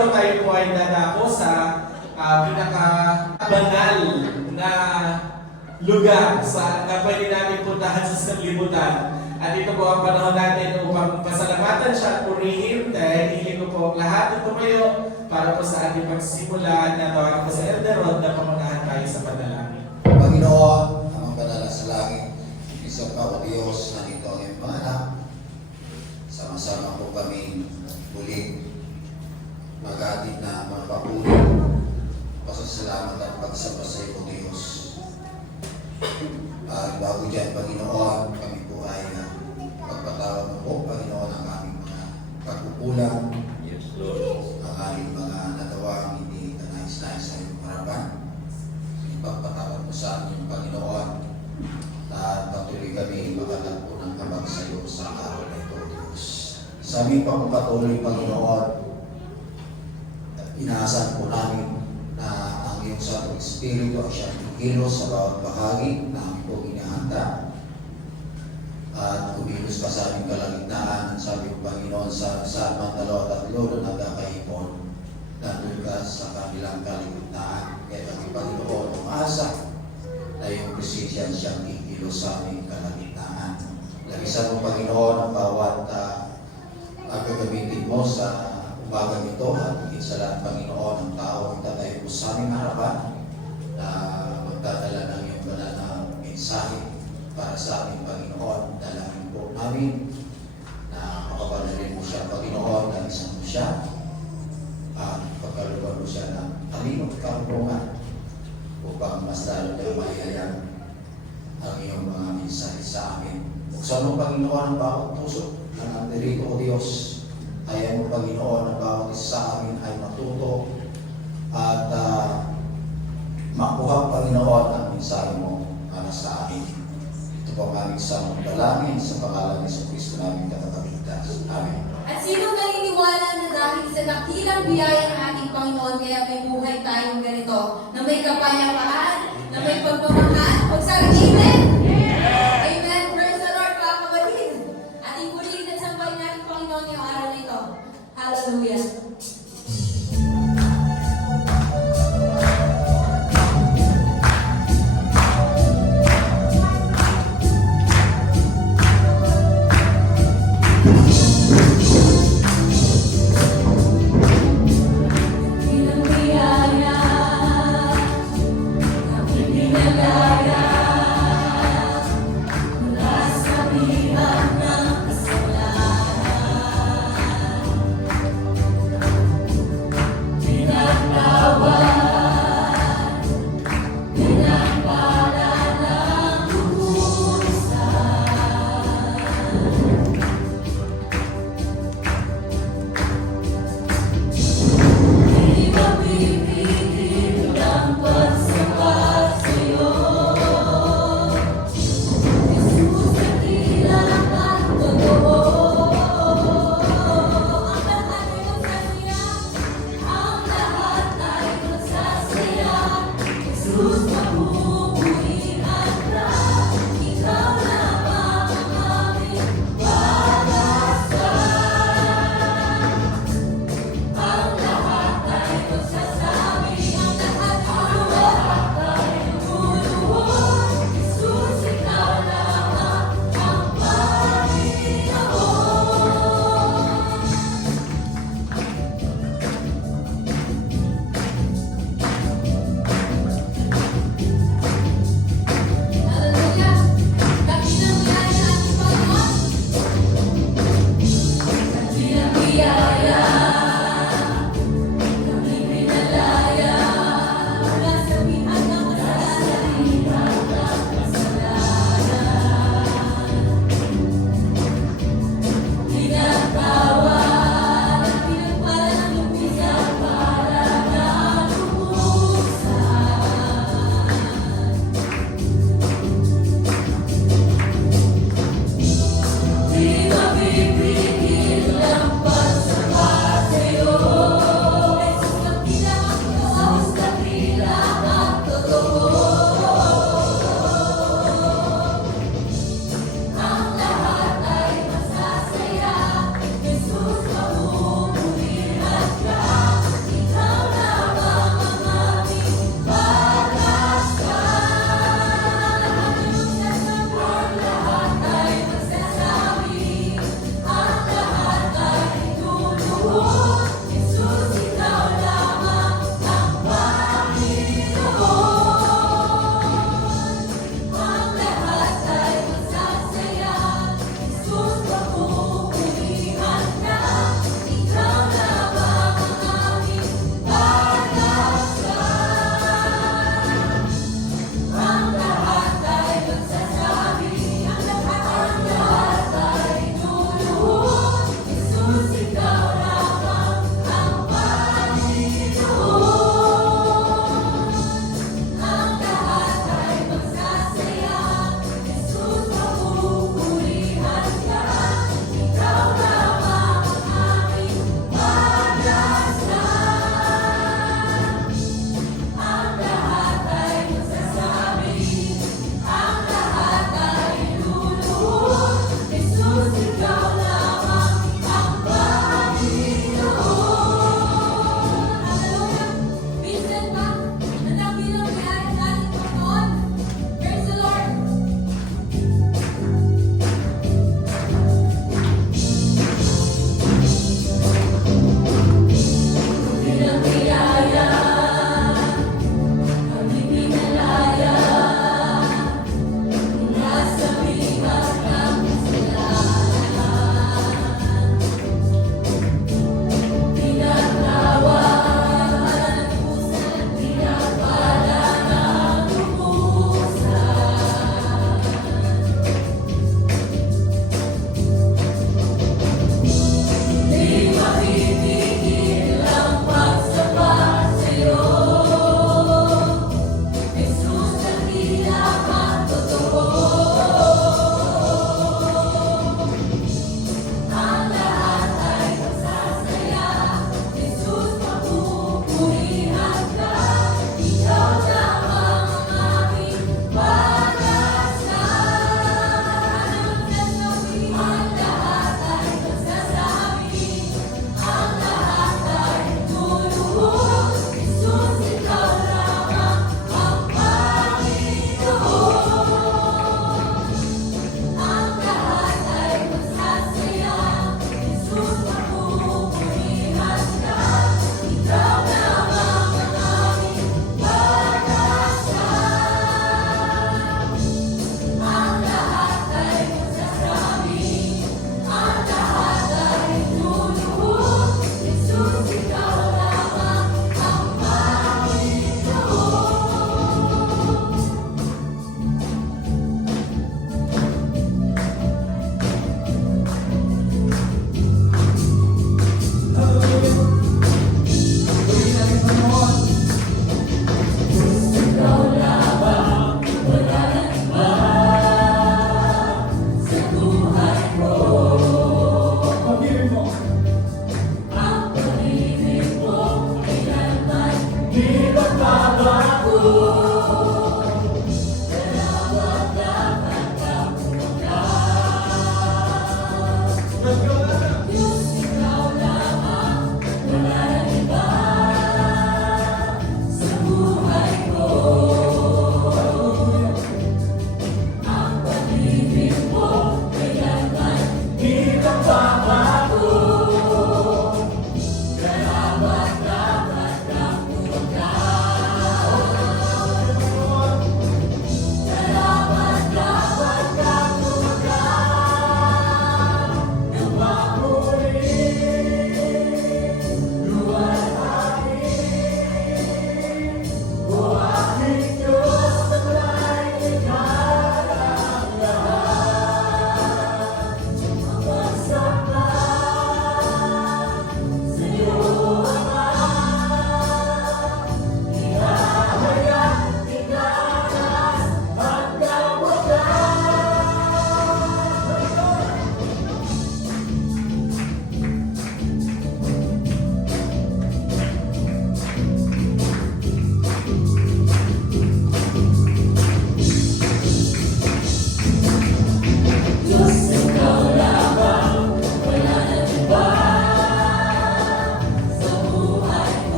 po tayo po ay dadako sa pinaka-banal na lugar na pwede namin puntahan sa sanlibutan. At ito po ang panahon natin upang pasalamatan siya at purihin dahil hiling ko po lahat ng tumayo para po sa ating pagsisimula na tawagin po sa Elder Rod na pamunahan tayo sa panalangin. Panginoon, amang banal sa langit, isang pa o Diyos na ito ang iyong mga anak. Sama-sama po kami muli mag-atin na mga papuri, pasasalamat at pagsabasay po Diyos. Bago dyan, Panginoon, kami po ay pagpatawad mo po, Panginoon, ang aming mga pagkukulang, ang aming mga nagawang hindi kanais-nais sa iyong harapan. Pagpatawad mo sa amin, Panginoon, at patuloy kami makalag po ng kabag sa iyo sa araw na ito, Diyos. Sa aming pagpapatuloy, Panginoon, inaasahan po namin na ang iyong Santo Espiritu ay siyang kikilos sa bawat bahagi na aming pong inahanda. At kumilos pa sa aming kalagitnaan, sabi ko Panginoon sa Salmo 23 na nagkakaipon, nandun ka sa kanilang kalagitnaan. Kaya kami Panginoon, umasa na iyong presensya siyang kikilos sa aming kalagitnaan. Lagisan mo Panginoon ang bawat gagamitin mo sa umagang ito at higit sa lahat Panginoon ang tao ang tatayo po sa aming harapan na magdadala ng iyong banal na mensahe para sa aming Panginoon. Dalangin po namin na makabanalin mo siya Panginoon, nalisan mo siya at pagkaluban mo siya ng talino at karunungan upang mas lalo na mahihayag ang iyong mga mensahe sa amin. Buksan mo Panginoon ang bawat puso ng nandirito o Diyos. Ayaw mo Panginoon ang bawat isa sa amin ay matuto at makuha Panginoon ang mensahe mo para sa amin. Ito po ang aming samang dalangin sa pangalan ni Kristo namin katapagligtas. Amen. At sino naniniwala na dahil sa dakilang biyaya ng ating Panginoon kaya may buhay tayong ganito, na may kapayapaan, na may pagmamahal? Magsabi, Amen! Amen! Praise the Lord, mga kapatid! Ating purihin at sambahin natin Panginoon yung araw na ito. Hallelujah! Pinagaya,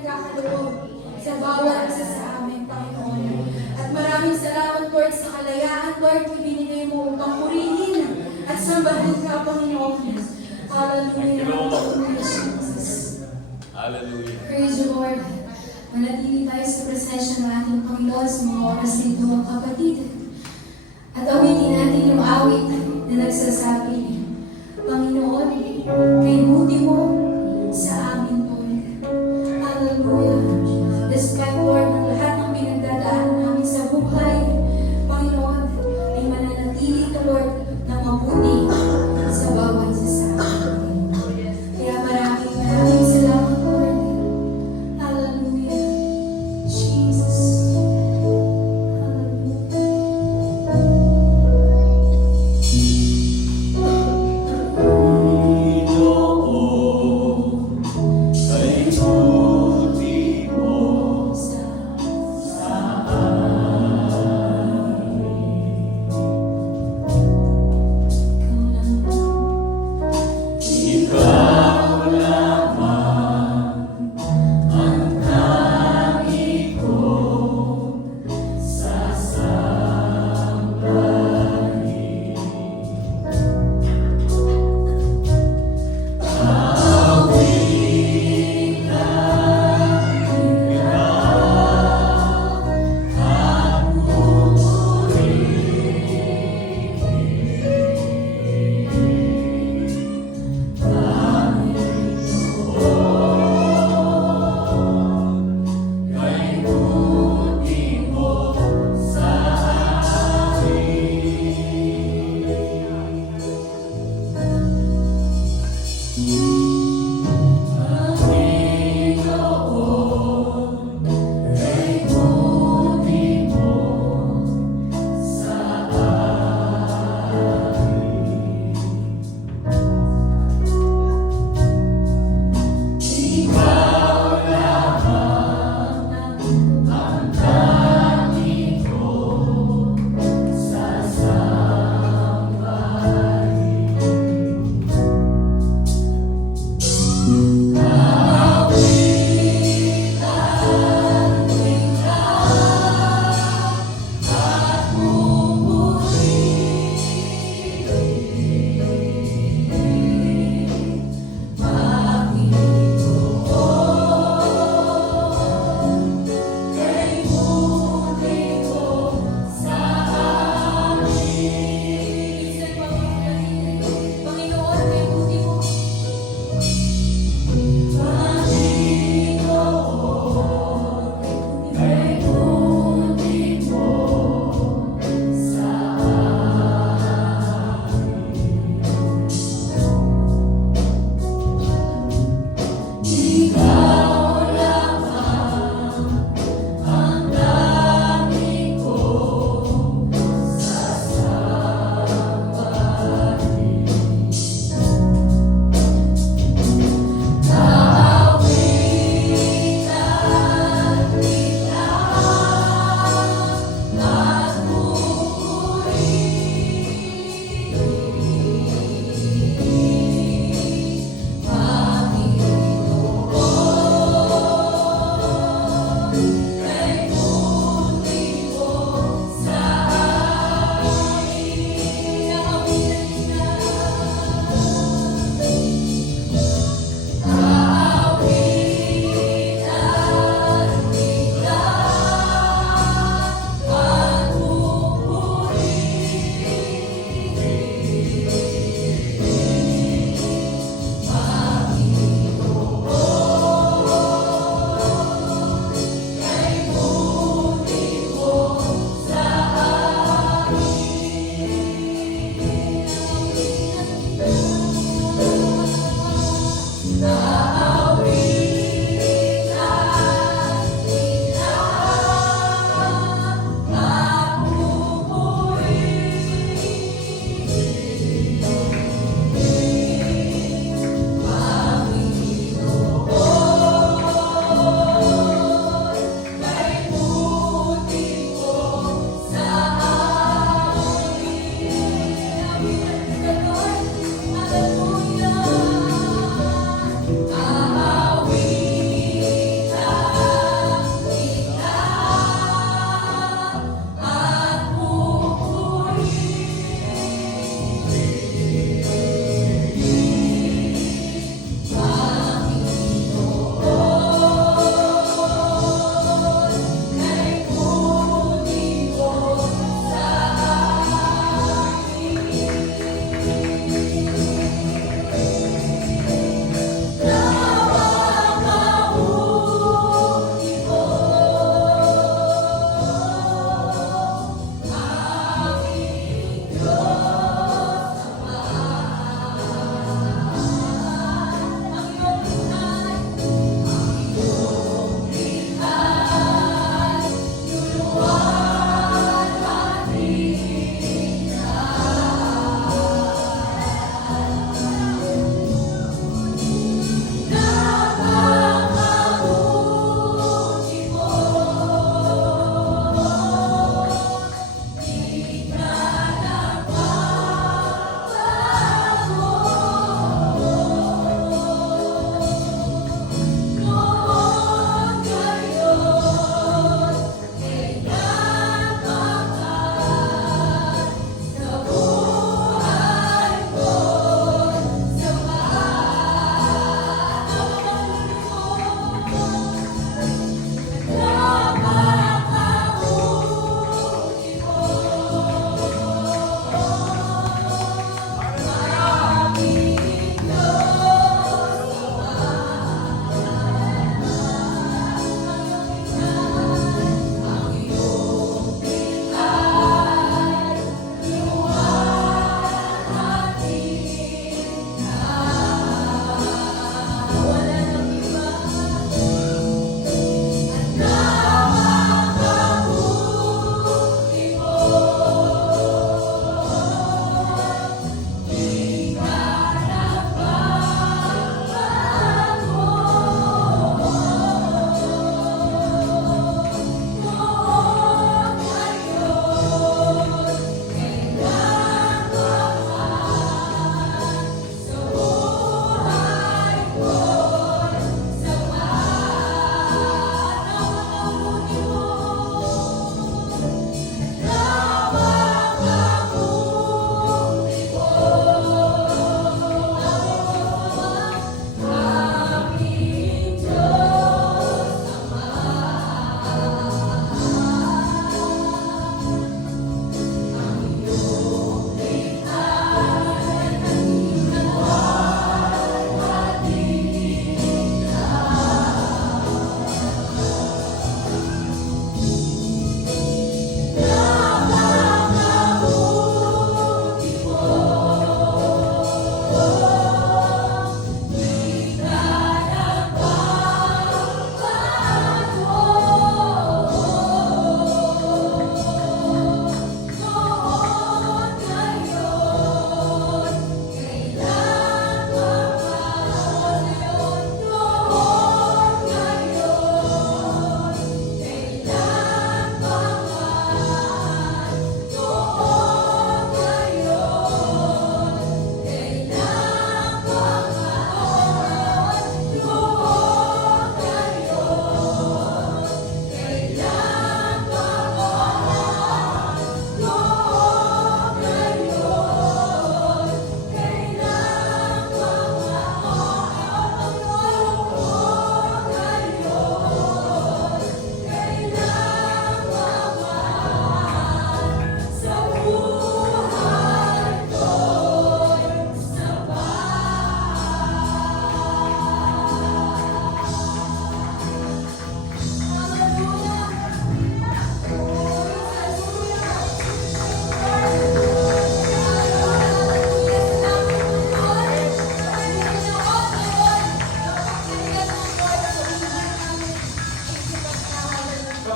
pinagkakaloob sa bawat isa sa amin, Panginoon. At maraming salamat, Lord, sa kalayaan, Lord, na binigay mo upang purihin at sambahin ka, Panginoon. Hallelujah. Hallelujah, Jesus. Hallelujah. Praise the Lord. Manatili tayo sa presensya ng ating Panginoon sa mga oras nito, mga kapatid. At awitin natin yung awit na nagsasabi, Panginoon, kay buti mo sa amin, Lord. Hallelujah. Despite, Lord, ng lahat ng pinagdadaan namin sa buhay, Panginoon, ay mananatili ka, Lord, na mabuti sa bawat isa sa amin. Kaya maraming salamat, Lord. Hallelujah. Jesus. Hallelujah.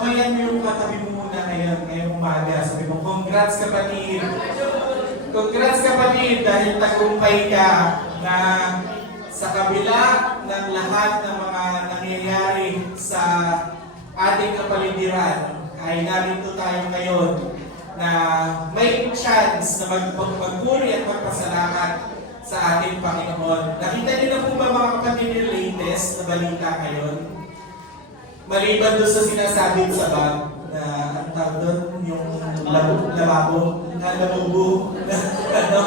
Samayan mo yung katabi mo muna ngayong umaga. Sabi mo, congrats kapatid. Congrats kapatid dahil tagumpay ka na sa kabila ng lahat ng mga nangyayari sa ating kapaligiran ay narito tayo ngayon na may chance na magpuri at magpasalamat sa ating Panginoon. Nakita niyo na po ba mga kapatid yung latest na balita ngayon? Maliban doon sa sinasabing sa bag na ang tawag doon, yung lababo, na labubo, ano?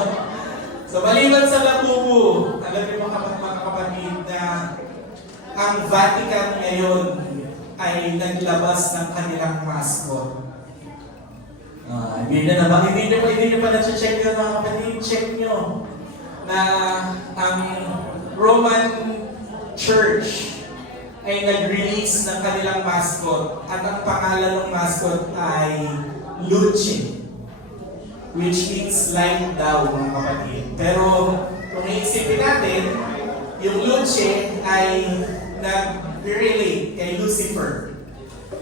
So maliban sa labubo, alam niyo mga kapatid na ang Vatican ngayon ay naglabas ng kanilang mascot. Hindi nyo pa na-check yun mga kapatid, check nyo na ang Roman Church ay nag-release ng kanilang mascot at ang pangalan ng mascot ay Luce, which means light daw mga kapatid. Pero kung iisipin natin, yung Luce ay nag-relate kay Lucifer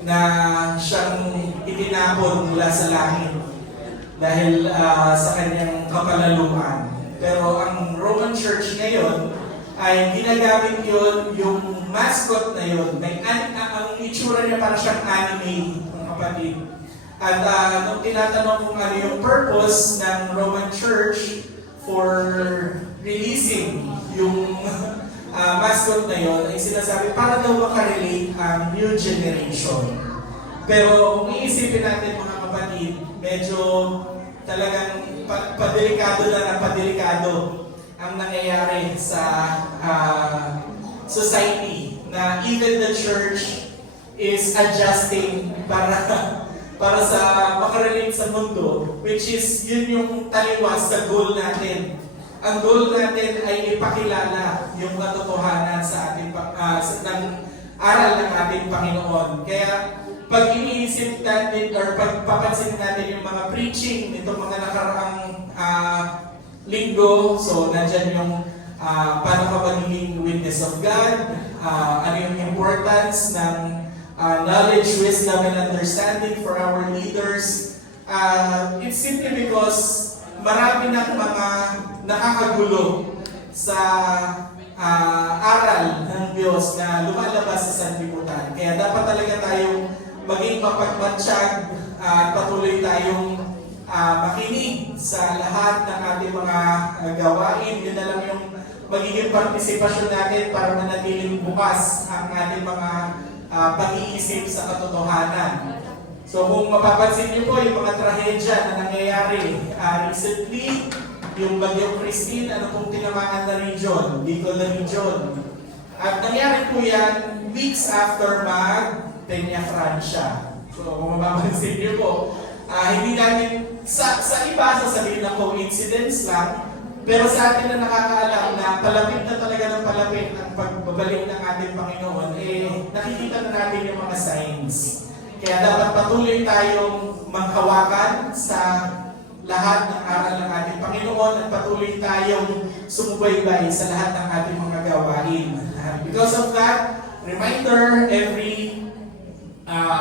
na siyang itinapon mula sa langit dahil sa kanyang kapalaluan. Pero ang Roman Church ngayon ay ginagamit yun, yung mascot na yun. Ang itsura niya parang siyang anime, mga kapatid. At nung tinatanong kung ano yung purpose ng Roman Church for releasing yung mascot na yun, ay sinasabi para daw makarelate ang new generation. Pero kung iisipin natin mga kapatid, medyo talagang padelikado na padelikado ang nangyayari sa society na even the church is adjusting para sa makarelate sa mundo, which is yun yung taliwas sa goal natin. Ang goal natin ay ipakilala yung katotohanan sa ating ng aral ng ating Panginoon. Kaya pag iniisip natin or pagpapansin natin yung mga preaching nitong mga nakaraang linggo, so nandyan yung paano ka magiging witness of God, ano yung importance ng knowledge, wisdom, and understanding for our leaders. It's simply because marami ng mga nakakagulo sa aral ng Diyos na lumalabas sa sanlibutan. Kaya dapat talaga tayong maging mapagmatsyag at patuloy tayong makinig sa lahat ng ating mga gawain. Yun na lang yung magiging partisipasyon natin para manatiling bukas ang ating mga pag-iisip sa katotohanan. So kung mapapansin niyo po yung mga trahedya na nangyayari recently, yung Bagyong Christine, ano pong tinamaan na region, Bicol na region. At nangyari po yan weeks after Peña Francia. So kung mapapansin niyo po, hindi natin, sa iba sasabihin na coincidence lang, pero sa atin na nakakaalam na palapit na talaga ng palapit ang pagbabalik ng ating Panginoon, nakikita na natin yung mga signs. Kaya dapat patuloy tayong maghawakan sa lahat ng aral ng ating Panginoon at patuloy tayong sumubaybay sa lahat ng ating mga gawain. Because of that, reminder, every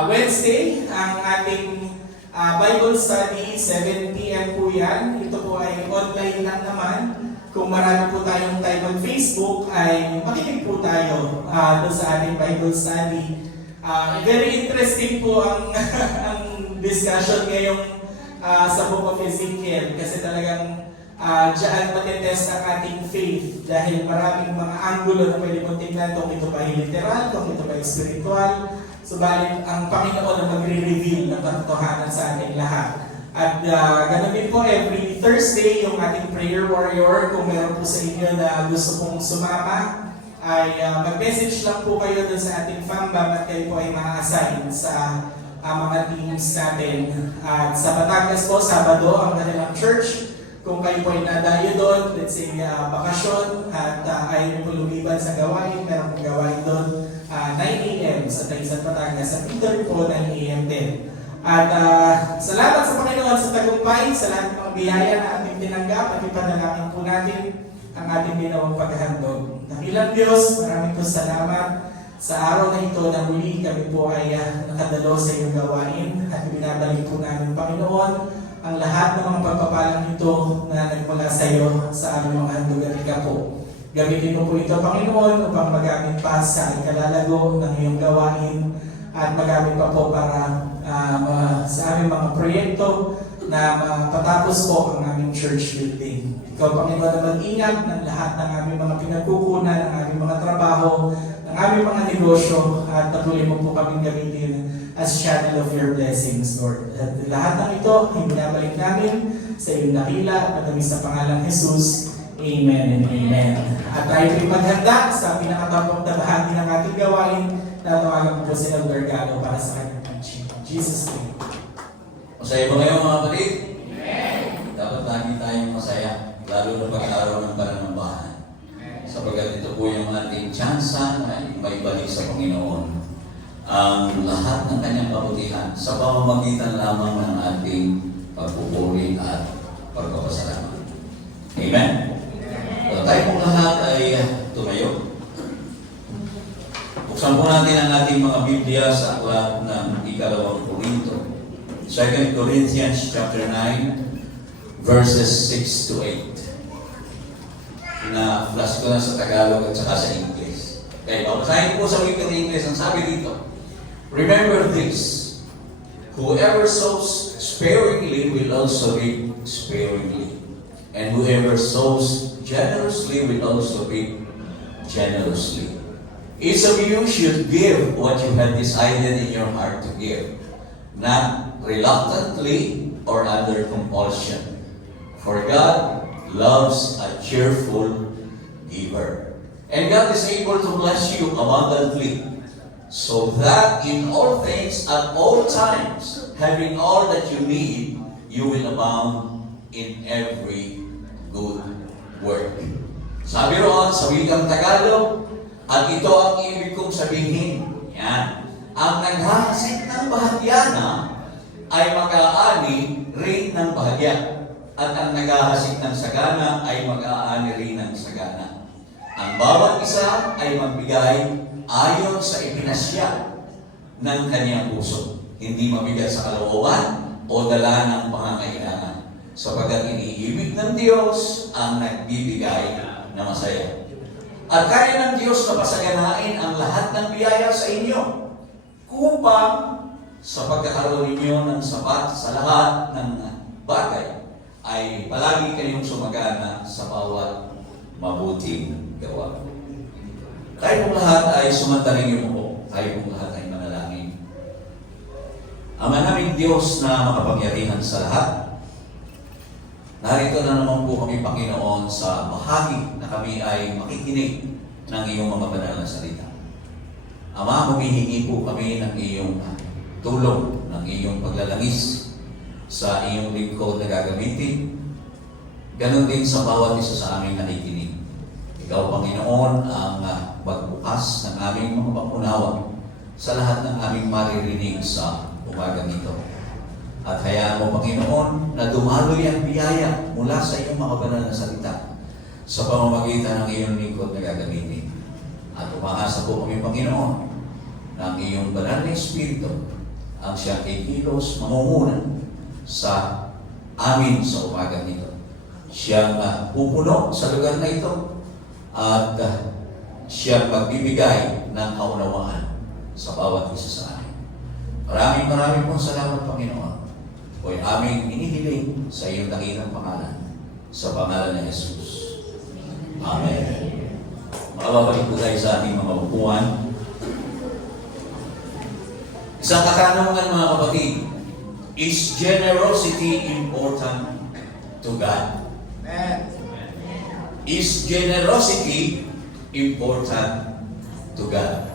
Wednesday, ang ating Bible study, 7 p.m. po yan. Ito po ay online lang naman. Kung marami po tayong time on Facebook, ay makinig po tayo doon sa ating Bible study. Very interesting po ang discussion ngayong sa Book of Ezekiel kasi talagang dyan matitest ang ating faith dahil maraming mga angulo na pwede mong tingnan kung ito ba literal, kung ito ba spiritual. Subalit ang Panginoon ang magre-reveal ng katotohanan sa ating lahat. At ganun din po every Thursday yung ating prayer warrior. Kung meron po sa inyo na gusto pong sumama, ay mag-message lang po kayo dun sa ating fambam at kayo po ay ma-assign sa mga teams natin. At sa Batangas po, Sabado ang kanilang church. Kung kayo po ay nadayo doon, let's say bakasyon at ayaw po lumiban sa gawain, meron pong gawain doon 9 a.m. sa Taysan, Batangas. Sa Peter po, 9 a.m. din. At salamat sa Panginoon sa tagumpay, sa lahat ng mga biyaya na ating tinanggap at ipanalangin po natin ang ating ginawang paghahandog. Dakilang Diyos, maraming po salamat Sa araw na ito na muli kami po ay nakadalo sa iyong gawain at binabalik po namin, Panginoon, ang lahat ng mga pagpapalang ito na nagmula sa iyo sa aming mga handog at ika po. Gamitin mo po ito, Panginoon, upang magamit pa sa ikalalago ng iyong gawain at magamit pa po para sa aming mga proyekto na mapatapos po ang aming church building. Ikaw, Panginoon, na mag-ingat ng lahat ng aming mga pinagkukunan, ng aming mga trabaho, ng aming mga negosyo, at patuloy mo po kaming gamitin as channel of your blessings, Lord. At lahat ng ito ay binabalik namin sa iyong dakila at kami sa pangalang Jesus. Amen and amen. At tayo po'y maghanda sa pinakatapos na bahagi ng ating gawain. Tatawagan po si Elder Galo para sa kanyang preaching. Jesus' name. Masaya ba kayo mga kapatid? Dapat lagi tayong masaya, lalo na pag-araw ng pananambahan. Sapagkat ito po yung ating tsansa na maibalik sa Panginoon ang lahat ng kanyang kabutihan sa pamamagitan lamang ng ating pagpupuri at pagpapasalamat. Amen? Tayo pong lahat ay tumayo. Buksan po natin ang ating mga Biblia sa aklat ng Ikalawang Korinto. 2 Corinthians chapter 9, verses 6 to 8. Na-flash ko na sa Tagalog at saka sa English. Okay, babasahin po sa wikang English ang sabi dito. Remember this, whoever sows sparingly will also reap sparingly. And whoever sows generously will also reap generously. Each of you should give what you have decided in your heart to give, not reluctantly or under compulsion. For God loves a cheerful giver. And God is able to bless you abundantly, so that in all things at all times, having all that you need, you will abound in every good work. Sabi roon sa wikang Tagalog, at ito ang ibig kong sabihin. Yan. Ang naghahasik ng bahagyana ay mag-aani rin ng bahagya. At ang naghahasik ng sagana ay mag-aani rin ng sagana. Ang bawat isa ay magbigay ayon sa ipinasya ng kanyang puso. Hindi mabigat sa kalooban o dala ng pangangailangan. Sapagkat iniibig ng Diyos ang nagbibigay na masaya. At kaya ng Diyos na pasaganain ang lahat ng biyaya sa inyo upang sa pagkakaroon ninyo ng sapat sa lahat ng bagay ay palagi kayong sumagana sa bawat mabuting gawa. Tayo pong lahat ay sumandaling po. Tayo pong lahat ay manalangin. Ama naming Diyos na makapangyarihan sa lahat, narito na naman po kami, Panginoon, sa bahagi na kami ay makikinig ng iyong mga banal na salita. Ama, humihingi po kami ng iyong tulong, ng iyong paglalangis sa iyong lingkod na gagamitin. Ganon din sa bawat isa sa aming nakikinig. Ikaw, Panginoon, ang magbukas ng aming mga pangunawa sa lahat ng aming maririnig sa umagang ito. At hayaan mo, Panginoon, na dumaloy ang biyaya mula sa iyong mga banal na salita sa pamamagitan ng iyong lingkod na gagamitin. At umaasa po kami, Panginoon, na ang iyong banal na Espiritu ang siyang kikilos, mamumuna sa amin sa umagang ito. Siyang pupuno sa lugar na ito at siyang magbibigay ng kaunawaan sa bawat isa sa amin. Maraming pong salamat, Panginoon. O aming inihiling sa iyong dakilang pangalan, sa pangalan ni Jesus. Amen. Makababalik po tayo sa ating mga upuan. Isang katanungan, mga kapatid, is generosity important to God? Is generosity important to God?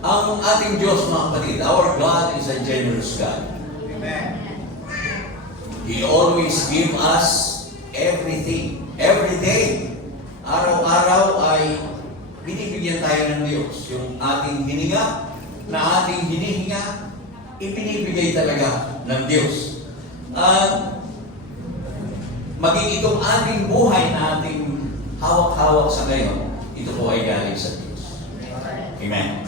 Ang ating Diyos, mga kapatid, our God is a generous God. Amen. He always gives us everything, every day. Araw-araw ay binibigyan tayo ng Diyos. Yung ating hininga, na ating hinihinga, ipinibigay talaga ng Diyos. At maging itong ating buhay na ating hawak-hawak sa ngayon, ito ito po ay galing sa Diyos. Amen.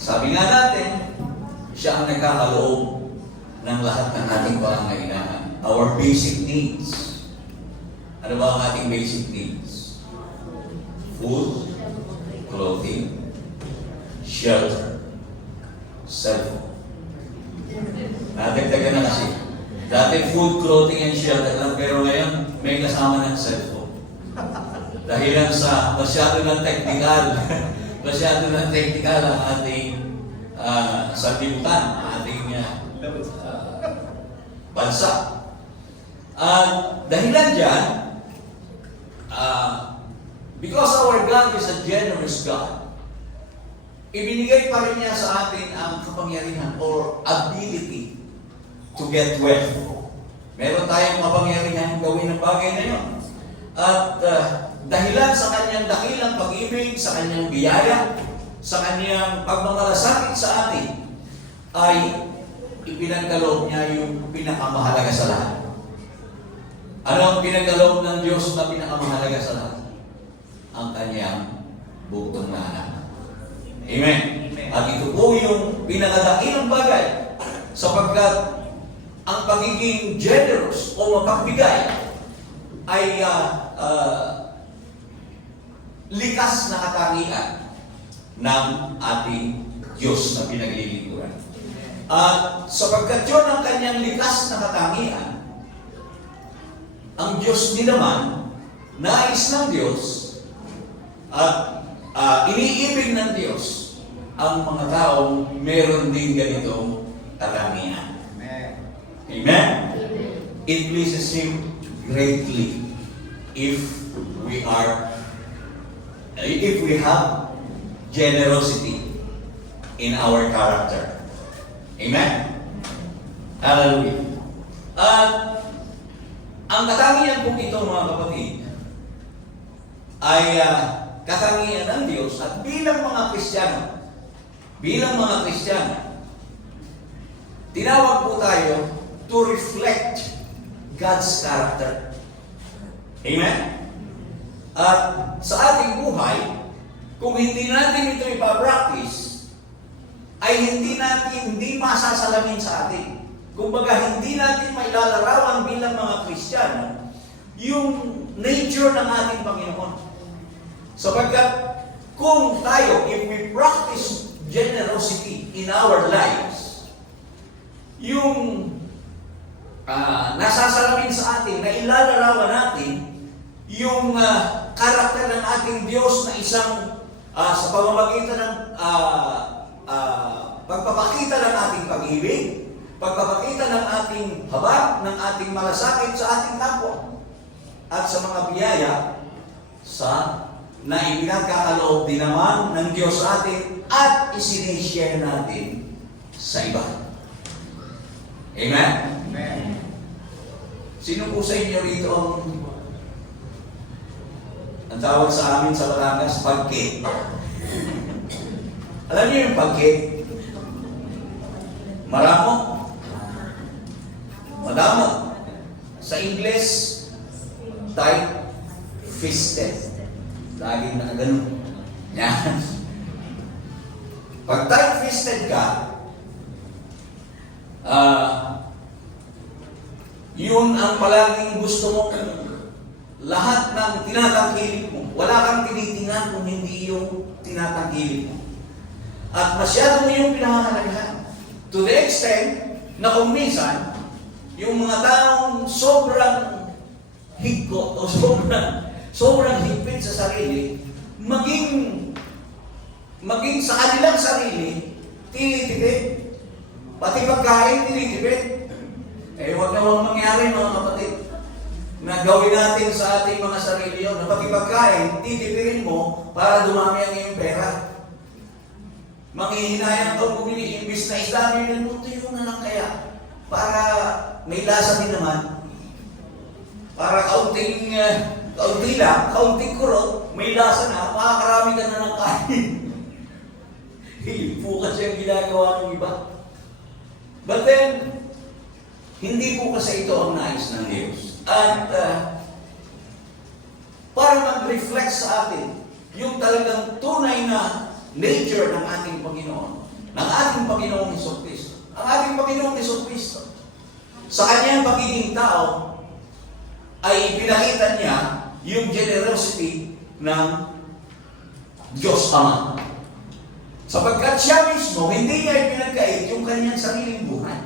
Sabi nga natin, siya ang nagkakaloob ng lahat ng ating pangangailangan. Our basic needs. Ano ba ang ating basic needs? Food, clothing, shelter, cellphone. Nadagdagan na kasi. Dati food, clothing, and shelter lang, pero ngayon may kasama ng cellphone. Dahil lang sa masyado ng technical, masyado ng technical ang ating sanlibutan, ang ating bansa. Dahilan dyan, because our God is a generous God, ibinigay pa rin niya sa atin ang kapangyarihan or ability to get wealth. Meron tayong kapangyarihan gawin ang bagay na yun. At dahilan sa kanyang dakilang pag-ibig, sa kanyang biyaya, sa kanyang pagmamalasakit sa atin, ay ipinagkaloob niya yung pinakamahalaga sa lahat. Ano ang pinagkaloob ng Diyos na pinakamahalaga sa lahat? Ang kanyang bugtong na anak. Amen. At ito po yung pinakadakilang bagay sapagkat ang pagiging generous o mapagbigay ay likas na katangian ng ating Diyos na pinaglilingkuran. At sapagkat yun ang kanyang likas na katangian, ang Diyos din naman, nais ng Diyos at iniibig ng Diyos ang mga taong meron din ganitong katangian. Amen? It pleases Him greatly if we have generosity in our character. Amen? Hallelujah. At ang katangian po ito, mga kapatid, ay katangian ng Diyos at bilang mga Kristiyano, tinawag po tayo to reflect God's character. Amen? At sa ating buhay, kung hindi natin ito ipapractice, ay hindi masasalamin sa atin. Kumbaga, hindi natin mailalarawan bilang mga Kristiyano yung nature ng ating Panginoon. Sapagkat kung tayo, if we practice generosity in our lives, yung nasasalamin sa atin, na ilalarawan natin yung karakter ng ating Diyos na isang sa pamamagitan ng pagpapakita ng ating pag-ibig, pagpapakita ng ating habag, ng ating malasakit sa ating kapwa, at sa mga biyaya na ipinagkakaloob din naman ng Diyos sa atin at isinishare natin sa iba. Amen? Amen. Sino po sa inyo rito ang tawag sa amin sa Batangas, pagkit? Alam niyo yung pagkit? Maramo? Madamo. Sa Ingles, tight-fisted. Laging nakaganon. Yan. Pag tight-fisted ka, yun ang palaging gusto mo, lahat ng tinatangkilik mo. Wala kang tinitingnan kung hindi yung tinatangkilik mo. At masyado mo yung pinahahalagahan. To the extent na kung minsan, yung mga taong sobrang higkot o sobrang higpit sa sarili, maging sa kanilang sarili, tinitipid. Pati pagkain, tinitipid. Huwag na huwag mangyari, mga kapatid, na gawin natin sa ating mga sarili yun, na pati pagkain, titipirin mo para dumami ang iyong pera. Manghihinayang ka bumili, imbis na islami yun, tuyo na lang kaya, para may lasa din naman. Para kaunti lang, kaunting kurot, may lasa na, makakarami ka na ng kain. Po kasi ang ginagawa ng iba. But then, hindi po kasi ito ang nais ng Diyos. At para mag-reflect sa atin yung talagang tunay na nature ng ating Panginoon, ng ating Panginoong Hesukristo. Ang ating Panginoong Hesukristo, sa kanyang pagiging tao, ay pinakita niya yung generosity ng Diyos Ama. Sapagkat siya mismo, hindi niya ipinagkait yung kanyang sariling buhay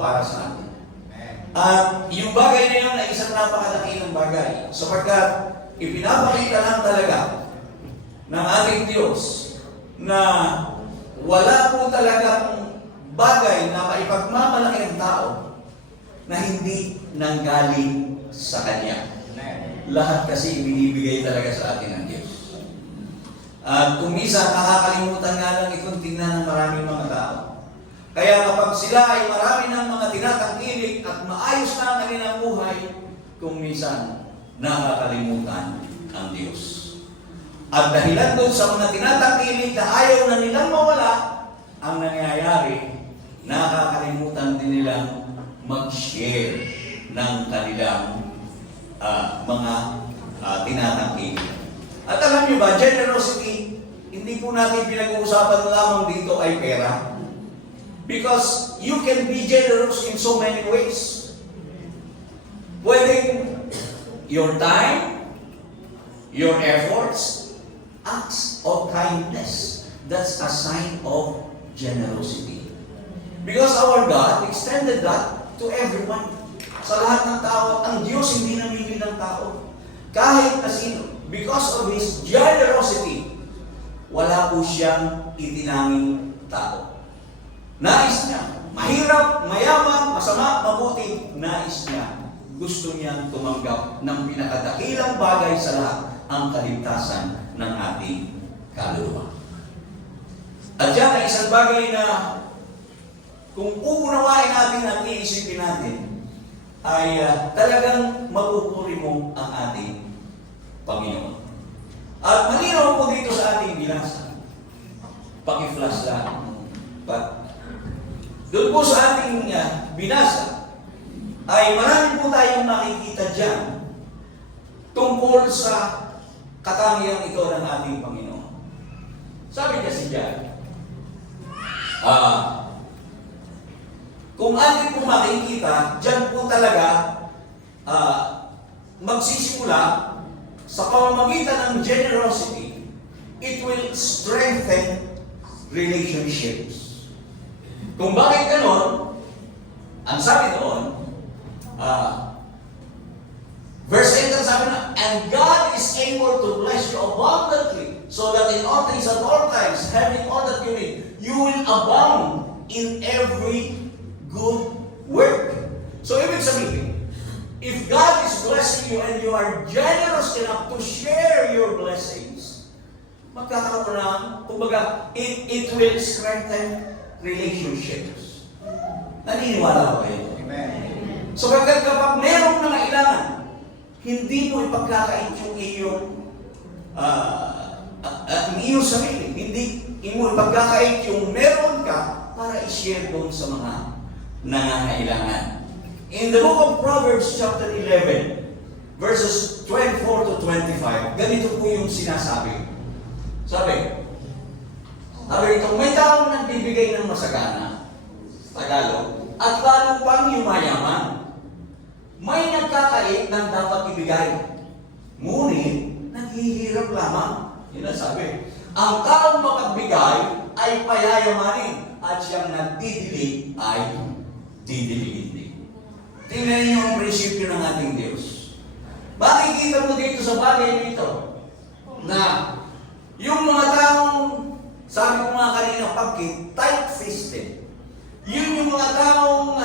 para sa atin. At yung bagay na yun ay isang napakalaki ng bagay. Sapagkat ipinapakita lang talaga ng ating Diyos na wala po talagang bagay na maipagmamalaki ng tao na hindi nanggaling sa Kanya. Lahat kasi binibigay talaga sa atin ng Diyos. At kung minsan, nakakalimutan nga lang itong tingnan ng maraming mga tao. Kaya kapag sila ay marami ng mga tinatangkilik at maayos na ang kanilang buhay, kung minsan, nakakalimutan ang Diyos. At dahilan doon sa mga tinatangkilik na ayaw na nilang mawala, ang nangyayari, nakakalimutan din nilang mag-share ng kanilang mga tinatangkilik. At alam niyo ba, generosity, hindi po natin pinag-uusapan lamang dito ay pera. Because you can be generous in so many ways. Pwedeng your time, your efforts, acts of kindness. That's a sign of generosity. Because our God extended that to everyone. Sa lahat ng tao, ang Diyos hindi namili ng tao. Kahit na sino. Because of His generosity, wala po siyang itinanging tao. Nais niya. Mahirap, mayaman, masama, mabuti. Nais niya. Gusto niyang tumanggap ng pinakadakilang bagay sa lahat, ang kaligtasan ng ating kaluluwa. At yan ay isang bagay na kung uunawain natin at iisipin natin, ay talagang mapupuri mo ang ating Panginoon. At malinaw po dito sa ating binasa. Paki-flash lang. Doon po sa ating binasa, ay marami po tayong nakikita dyan tungkol sa katangiang ito ng ating Panginoon. Sabi kasi dyan, kung atin po makikita, dyan po talaga magsisimula sa pamamagitan ng generosity, it will strengthen relationships. Kung bakit ganon, ang sabi doon, verse 8 ang sabi na, and God is able to bless you abundantly, so that in all things at all times, having all that you need, you will abound in every good work. So, ibig sabihin, if God is blessing you and you are generous enough to share your blessings, magkakaroon ng, kumbaga, it will strengthen relationships. Naniniwala ba kayo? Amen. So, kapag merong nangailangan, hindi mo ipagkakait yung iyong sarili. Hindi mo ipagkakait yung meron ka para i-share doon sa mga nangangailangan. In the book of Proverbs chapter 11, verses 24 to 25, ganito po yung sinasabi. Sabi ito, may taong nagbibigay ng masagana, Tagalog, at lalo pang yumayaman. May nagkakait ng dapat ibigay, ngunit naghihirap lamang. Yun ang sabi. Ang taong makagbigay ay payayamanin, at siyang nagdidilig ay didiligin din. Tingnan niyo ang prinsipyo ng ating Diyos. Makikita mo dito sa bagay nito na yung mga taong, sabi ko nga kanina, tight-fisted. Yun yung mga taong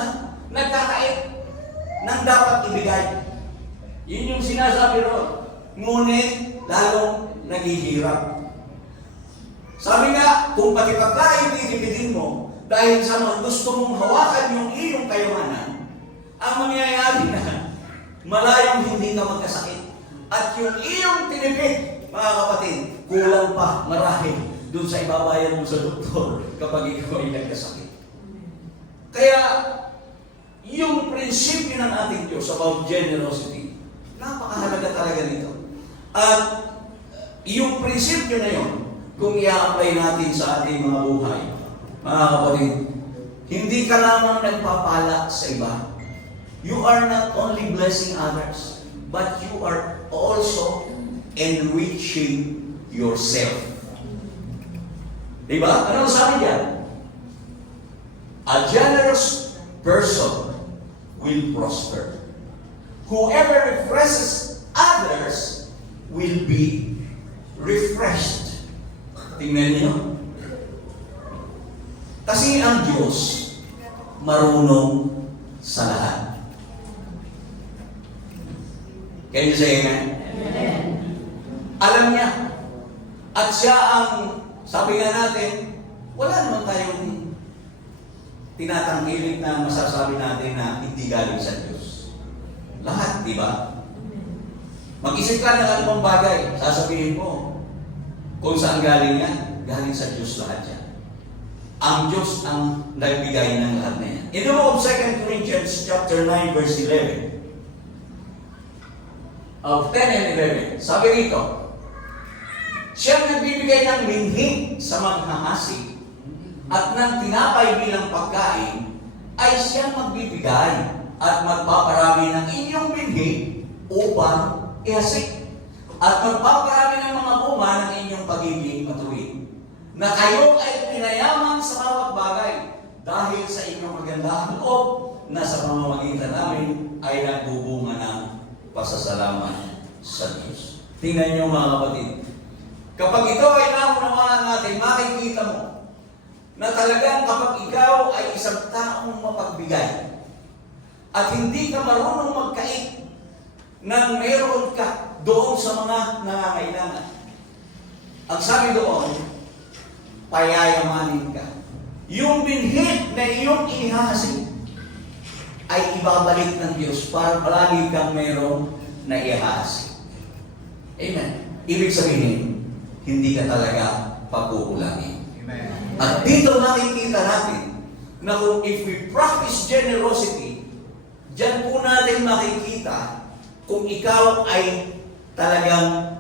nagkakait ng dapat ibigay. Yun yung sinasabi ron. Ngunit, lalong naghihirap. Sabi nga, kung pati pagkain titipidin mo, dahil sa mga gusto mong hawakan yung iyong kayamanan, ang mangyayari na, malayong hindi ka magkasakit. At yung iyong tinipid, mga kapatid, kulang pa marahil dun sa ibabayan mo sa doktor kapag ikaw ay nagkasakit. Kaya, yung prinsipyo ng ating Diyos about generosity, napakahalaga talaga nito. At yung prinsipyo na yun, kung i-apply natin sa ating mga buhay, mga kapatid, hindi ka lamang nagpapala sa iba. You are not only blessing others, but you are also enriching yourself. Diba? Ano sabi diyan? A generous person will prosper. Whoever refreshes others will be refreshed. Tingnan niyo. Kasi ang Diyos marunong sa lahat. Can you say amen? Amen. Alam niya. At siya ang, sabi nga natin, wala naman tayong tinatangkilik na masasabi natin na hindi galing sa Diyos. Lahat, di ba? Mag-isip ka ng anumang bagay, sasabihin mo, kung saan galing yan, galing sa Diyos lahat yan. Ang Diyos ang nagbigay ng lahat na yan. In the book of 2 Corinthians chapter 9 verse 11, of 10 and 11, sabi rito, siyang nagbibigay ng linhi sa maghahasi at ng tinapay bilang pagkain, ay siyang magbibigay at magpaparami ng inyong binhi upang ihasik at magpaparami ng mga bunga ng inyong pagiging matuwid, na kayo ay pinayaman sa bawat bagay dahil sa inyong magandang loob na sa pamamagitan namin ay nagbubunga ng pasasalamat sa Diyos. Tingnan niyo mga kapatid, kapag ito ay naunawaan natin, makikita mo na talagang kapag ikaw ay isang taong mapagbigay at hindi ka marunong magkait nang meron ka doon sa mga nangangailangan, ang sabi doon, payayamanin ka. Yung binhi na iyong ihahasik ay ibabalik ng Diyos para palagi kang meron na ihahasik. Amen. Ibig sabihin, hindi ka talaga pagkukulangin. Amen. At dito nakikita natin na kung if we practice generosity, dyan po natin makikita kung ikaw ay talagang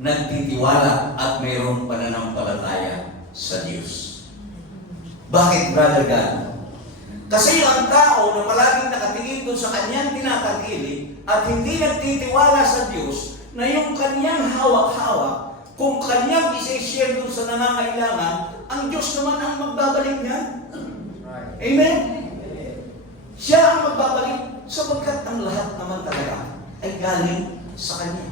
nagtitiwala at mayroong pananampalataya sa Diyos. Bakit, Brother God? Kasi ang tao na palaging nakatingin doon sa kanyang tinatangkilik at hindi nagtitiwala sa Diyos na yung kanyang hawak-hawak, kung kanyang isi-share doon sa nangangailangan, ang Diyos naman ang magbabalik niya. Amen? Siya ang magbabalik sapagkat ang lahat naman talaga ay galing sa Kanya.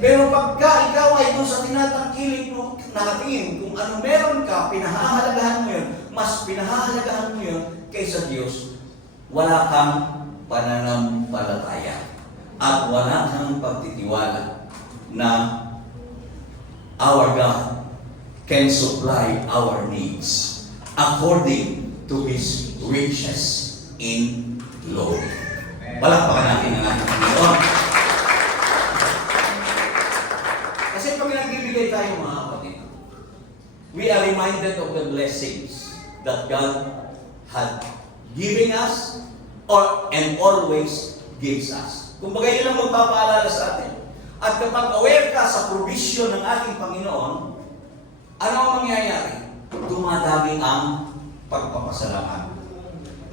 Pero pagka ikaw ay doon sa tinatangkilik mo, nakatingin, kung ano meron ka, pinahahalagahan mo yun, mas pinahahalagahan mo yun kaysa Diyos, wala kang pananampalataya at wala kang pagtitiwala na our God can supply our needs according to His riches in glory. Palakpakan natin ang ating Panginoon. Kasi pag nagbibigay tayo mga kapatid, we are reminded of the blessings that God had given us and always gives us. Kung bagay yun ang magpapaalala sa atin. At kapag aware ka sa provision ng ating Panginoon, ano ang mangyayari? Dumadami ang pagpapasalamat.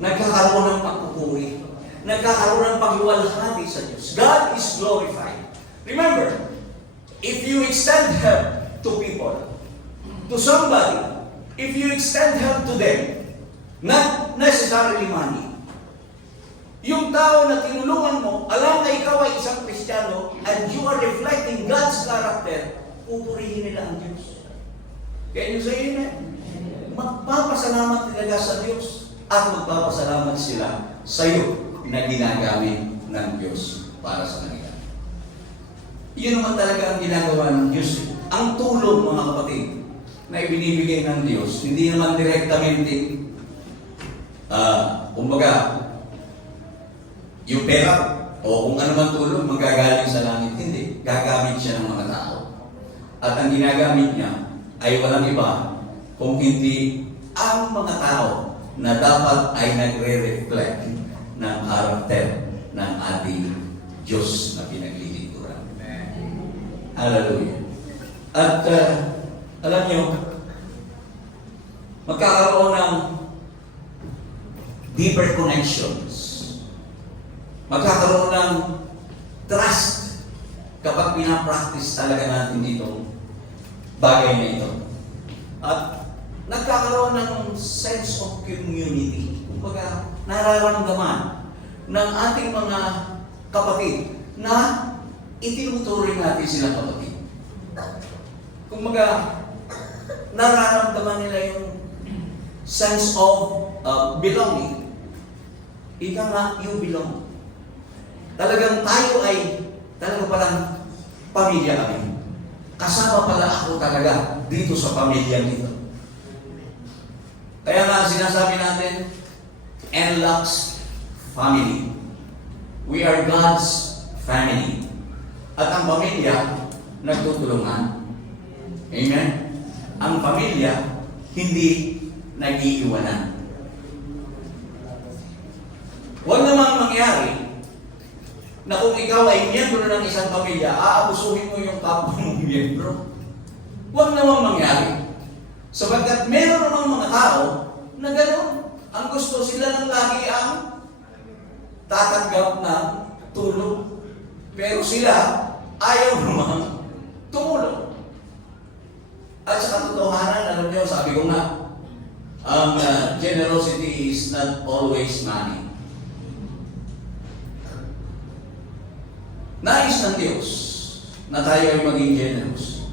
Nagkakaroon ng pagpupuri. Nagkakaroon ng pagluwalhati sa Diyos. God is glorified. Remember, if you extend help to people, to somebody, if you extend help to them, not necessarily money, yung tao na tinulungan mo, alam na ikaw ay isang Kristiyano and you are reflecting God's character, pupurihin nila ang Diyos. Can you say amen? Magpapasalamat talaga sa Diyos at magpapasalamat sila sa iyo na ginagamit ng Diyos para sa kanila. Yun naman talaga ang ginagawa ng Diyos. Ang tulong, mga kapatid, na ibinibigay ng Diyos, hindi naman direktamente, kumbaga, yung pera o kung ano man tulong magagaling sa langit. Hindi. Gagamit siya ng mga tao. At ang ginagamit niya ay walang iba kung hindi ang mga tao na dapat ay nagre-reflect ng karakter ng ating Diyos na pinaglilingkuran. Hallelujah. At alam nyo, magkakaroon ng deeper connections. Magkakaroon ng trust kapag pinapractice talaga natin itong bagay na ito. At nagkakaroon ng sense of community. Kumbaga, nararamdaman ng ating mga kapatid na itinuturing natin silang kapatid. Kumbaga, nararamdaman nila yung sense of belonging. Ika nga, you belong. Talagang tayo ay talagang palang pamilya kami. Kasama pala ako talaga dito sa pamilya nito. Kaya nga sinasabi natin, NLUX family. We are God's family. At ang pamilya, nagtutulungan. Amen? Ang pamilya, hindi nag-iiwanan. Huwag namang mangyari na kung ikaw ay miyembro ng isang pamilya, aabusuhin mo yung kapwa mong miyembro. Huwag namang mangyari. Sapagkat meron namang mga tao na gano'n. Ang gusto sila lang lagi ang tatanggap ng tulong. Pero sila ayaw naman tumulong. At sa katotohanan, alam niyo, sabi ko nga, ang generosity is not always money. Nais ng Diyos na tayo ay maging generous.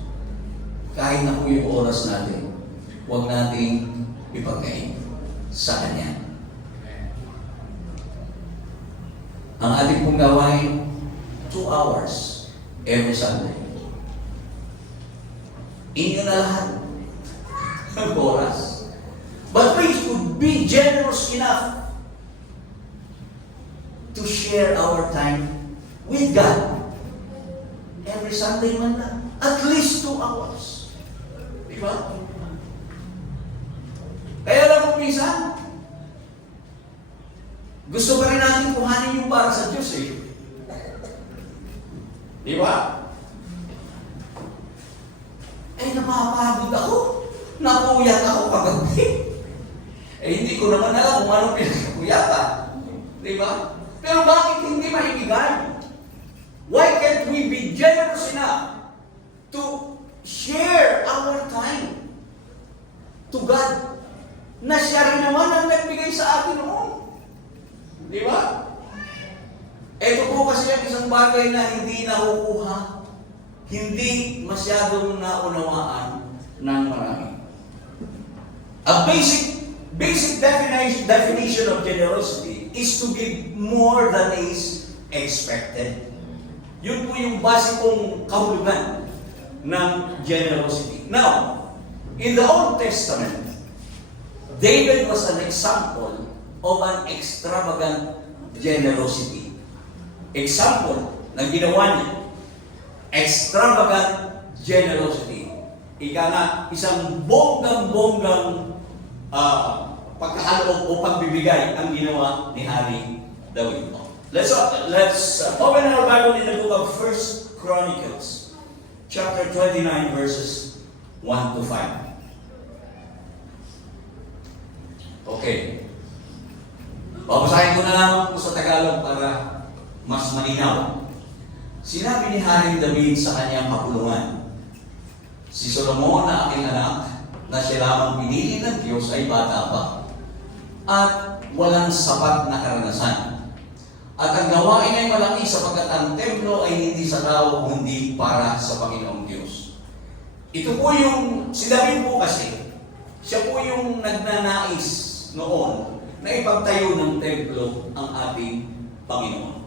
Kahit na po yung oras natin, huwag nating ipagkain sa Kanya. Ang ating pong gawain, 2 hours every Sunday. Inyo na lahat ang oras. But we should be generous enough to share our time with God. Every Sunday man lang. At least 2 hours. Diba? Kaya lang kung minsan, gusto pa rin natin kuhanin yung para sa Diyos eh. Diba? Eh, napapagod ako. Napuyat ako paggabi. Eh, hindi ko naman alam kung anong pinagkakuyatan. Diba? Pero bakit hindi maibigay? Why can't we be generous enough to share our time to God na siya rin naman ang nagbigay sa atin noon? Di ba? Ito po kasi ang isang bagay na hindi nakukuha, hindi masyadong naunawaan ng marami. A basic definition of generosity is to give more than is expected. Yun po yung basikong kahulugan ng generosity. Now, in the Old Testament, David was an example of an extravagant generosity. Example ng ginawa niya, extravagant generosity. Ika nga, isang bonggang-bonggang pagkakaloob o pagbibigay ang ginawa ni Hari David. Let's open our Bible in the book of 1 Chronicles, chapter 29, verses 1 to 5. Okay. Babasahin ko na lamang po sa Tagalog para mas malinaw. Sinabi ni Haring David sa kanyang kapulungan, si Solomon na aking anak, na siya lamang pinili ng Diyos ay bata pa, at walang sapat na karanasan. At ang gawain ay malaki sapagkat ang templo ay hindi sa tao kundi para sa Panginoong Diyos. Ito po yung, si David po kasi, siya po yung nagnanais noon na ipagtayo ng templo ang ating Panginoon.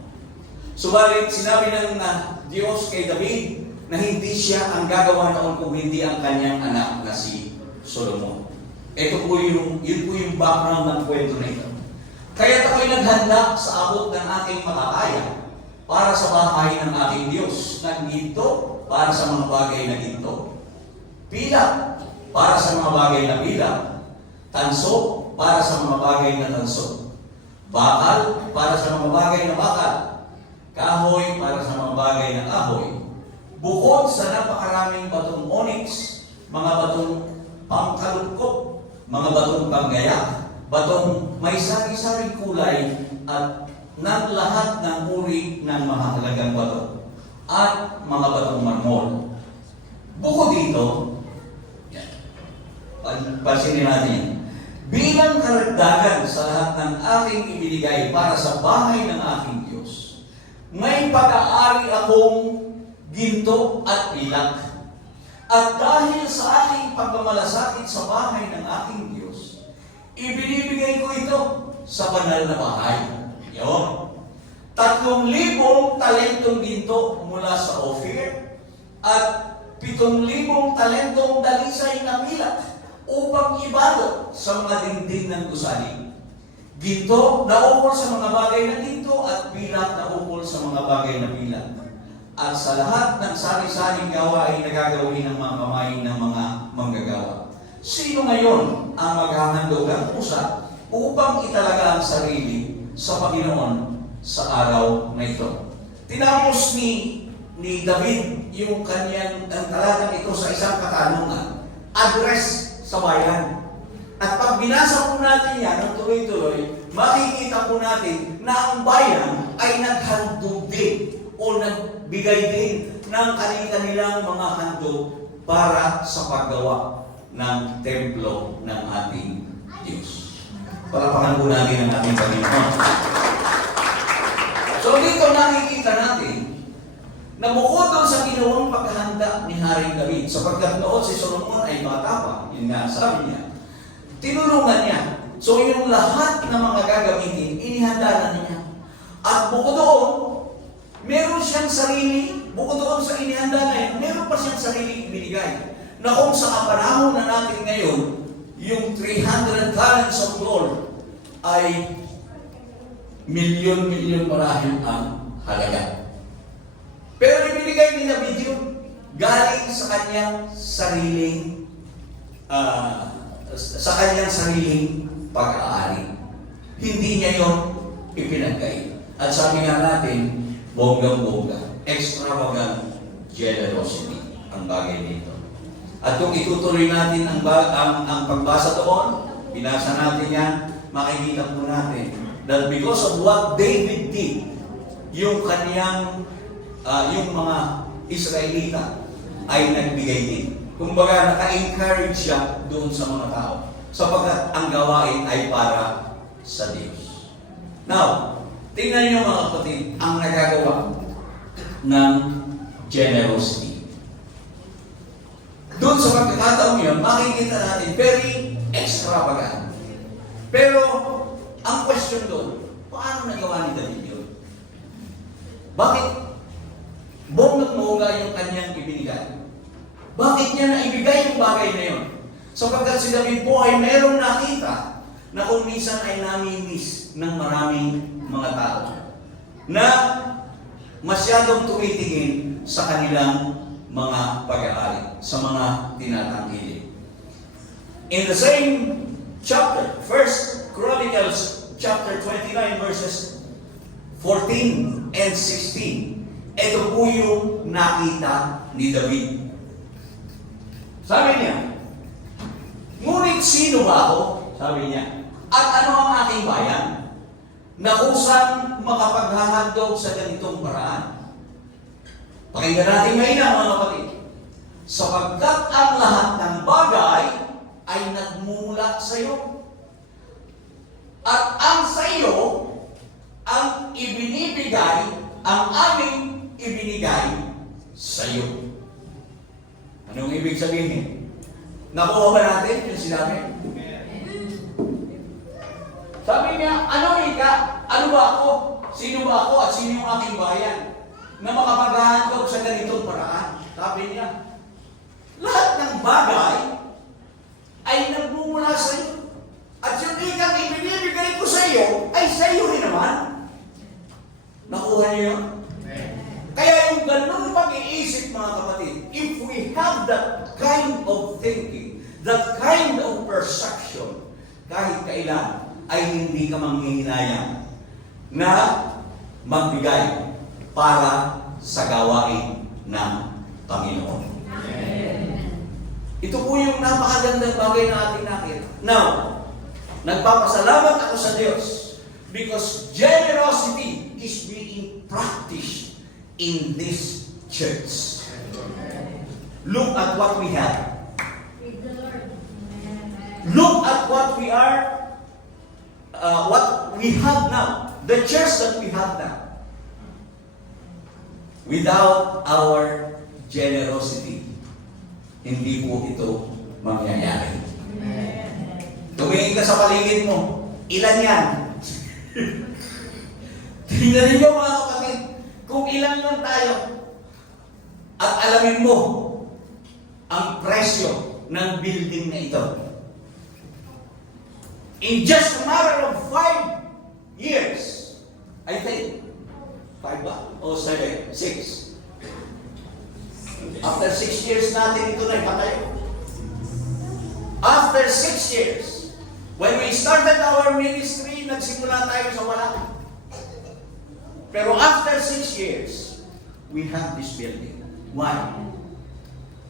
Subalit, sinabi ng Diyos kay David na hindi siya ang gagawa noon kung hindi ang kanyang anak na si Solomon. Ito po yun po yung background ng kwento na ito. Kaya ako'y naghanda sa abot ng aking makakaya para sa bahay ng aking Diyos. Nagginto para sa mga bagay na ginto. Pilak para sa mga bagay na pilak. Tanso para sa mga bagay na tanso. Bakal para sa mga bagay na bakal. Kahoy para sa mga bagay na kahoy. bukod sa napakaraming batong onyx, mga batong pangkalukop, mga batong panggaya, batong may sari-saring kulay at ng lahat ng uri ng mahalagang bato at mga batong marmol. Bukod dito, pansinin natin, bilang karagdagan sa lahat ng aking ibinigay para sa bahay ng aking Diyos, may pag-aari akong ginto at pilak. At dahil sa aking pagmamalasakit sa bahay ng aking Diyos, ibinibigay ko ito sa banal na bahay. Yun. 3,000 talentong ginto mula sa Ophir at 7,000 talentong dalisay na pilak upang ibalot sa mga dingding ng gusali. Ginto na ukol sa mga bagay na ginto at pilak na ukol sa mga bagay na pilak. At sa lahat ng sari-saring gawa ay nagagawin ng mga kamay ng mga manggagawa. Sino ngayon ang maghahandog ng pusa upang italaga ang sarili sa Panginoon sa araw na ito? Tinapos ni David yung kanyang talagang ito sa isang katanungan, address sa bayan. At pag binasa po natin yan ng tuloy-tuloy, makikita po natin na ang bayan ay naghandog din o nagbigay din ng kanilang mga handog para sa paggawa ng templo ng ating Diyos. Palapakan po natin ang ating Panginoon. So dito nakikita natin na bukod doon sa ginawang paghahanda ni Haring David, sapagkat noon si Solomon ay bata pa, yun nga sabi niya, tinulungan niya. So yung lahat ng mga gagamitin, inihanda na niya. At bukod doon, meron siyang sarili, bukod doon sa inihanda na yun, meron pa siyang sarili ibinigay. Na kung sa panahon na natin ngayon, yung 300 talents of gold ay milyon-milyon marahil ang halaga. Pero ibinigay ni David yun galing sa kanyang sariling pag-aari. Hindi niya yon ipinagkait. At sabi nga natin, bonggang-bongga, extravagant generosity ang bagay dito. At kung itutuloy natin ang pagbasa doon, binasa natin yan, makikita po natin that because of what David did, yung kanyang yung mga Israelita ay nagbigay din. Kumbaga, naka-encourage siya doon sa mga tao. Sapagkat ang gawain ay para sa Diyos. Now, tingnan niyo mga kapatid, ang nagagawa ng generosity. Doon sa pagkakataong yun, makikita natin very extravagant. Pero, ang question doon, paano nagawa ni David yun? Bakit bonggang-bongga yung kanyang ibinigay? Bakit niya naibigay yung bagay na yun? Sapagkat si David po ay merong nakita na kung minsan ay nami-miss ng maraming mga tao na masyadong tumitingin sa kanilang mga pag-aari, sa mga tinatangkilik. In the same chapter, 1 Chronicles chapter 29 verses 14 and 16, ito po yung nakita ni David. Sabi niya, ngunit sino ba ako? Sabi niya, at ano ang aking bayan na kusang makapaghahandog sa ganitong paraan? Pakinggan natin ngayon mga kapatid. Sapagkat ang lahat ng bagay ay nagmumula sa iyo. At ang sa iyo, ang ibinibigay, ang aming ibinigay sa iyo. Anong ibig sabihin? Nakuha ba natin yung sinabi? Sabi niya, ano ika? Ano ba ako? Sino ba ako at sino yung aking bayan na makapaghahandog sa ganitong paraan? Sabi niya, lahat ng bagay ay nagmumula sa iyo. At yung ikang ibinibigay ko sa iyo ay sa iyo rin naman. Nakuha niyo yun? Kaya yung ganun pag-iisip mga kapatid, if we have that kind of thinking, that kind of perception, kahit kailan ay hindi ka manghihinayang na magbigay para sa gawain ng Panginoon. Ito po yung napakagandang bagay na ating nakita. Now, nagpapasalamat ako sa Diyos because generosity is being practiced in this church. Look at what we have. Look at what we are, what we have now. The church that we have now. Without our generosity, hindi po ito mangyayari. Tumingin ka sa paligid mo, ilan yan? Tingnan niyo mga kapatid, kung ilan lang tayo, at alamin mo ang presyo ng building na ito. In just a matter of 5 years, I think, 5 ba? O 7, 6. After 6 years natin ito na ipatayo. After 6 years, when we started our ministry, nagsimula tayo sa wala. Pero after 6 years, we have this building. Why?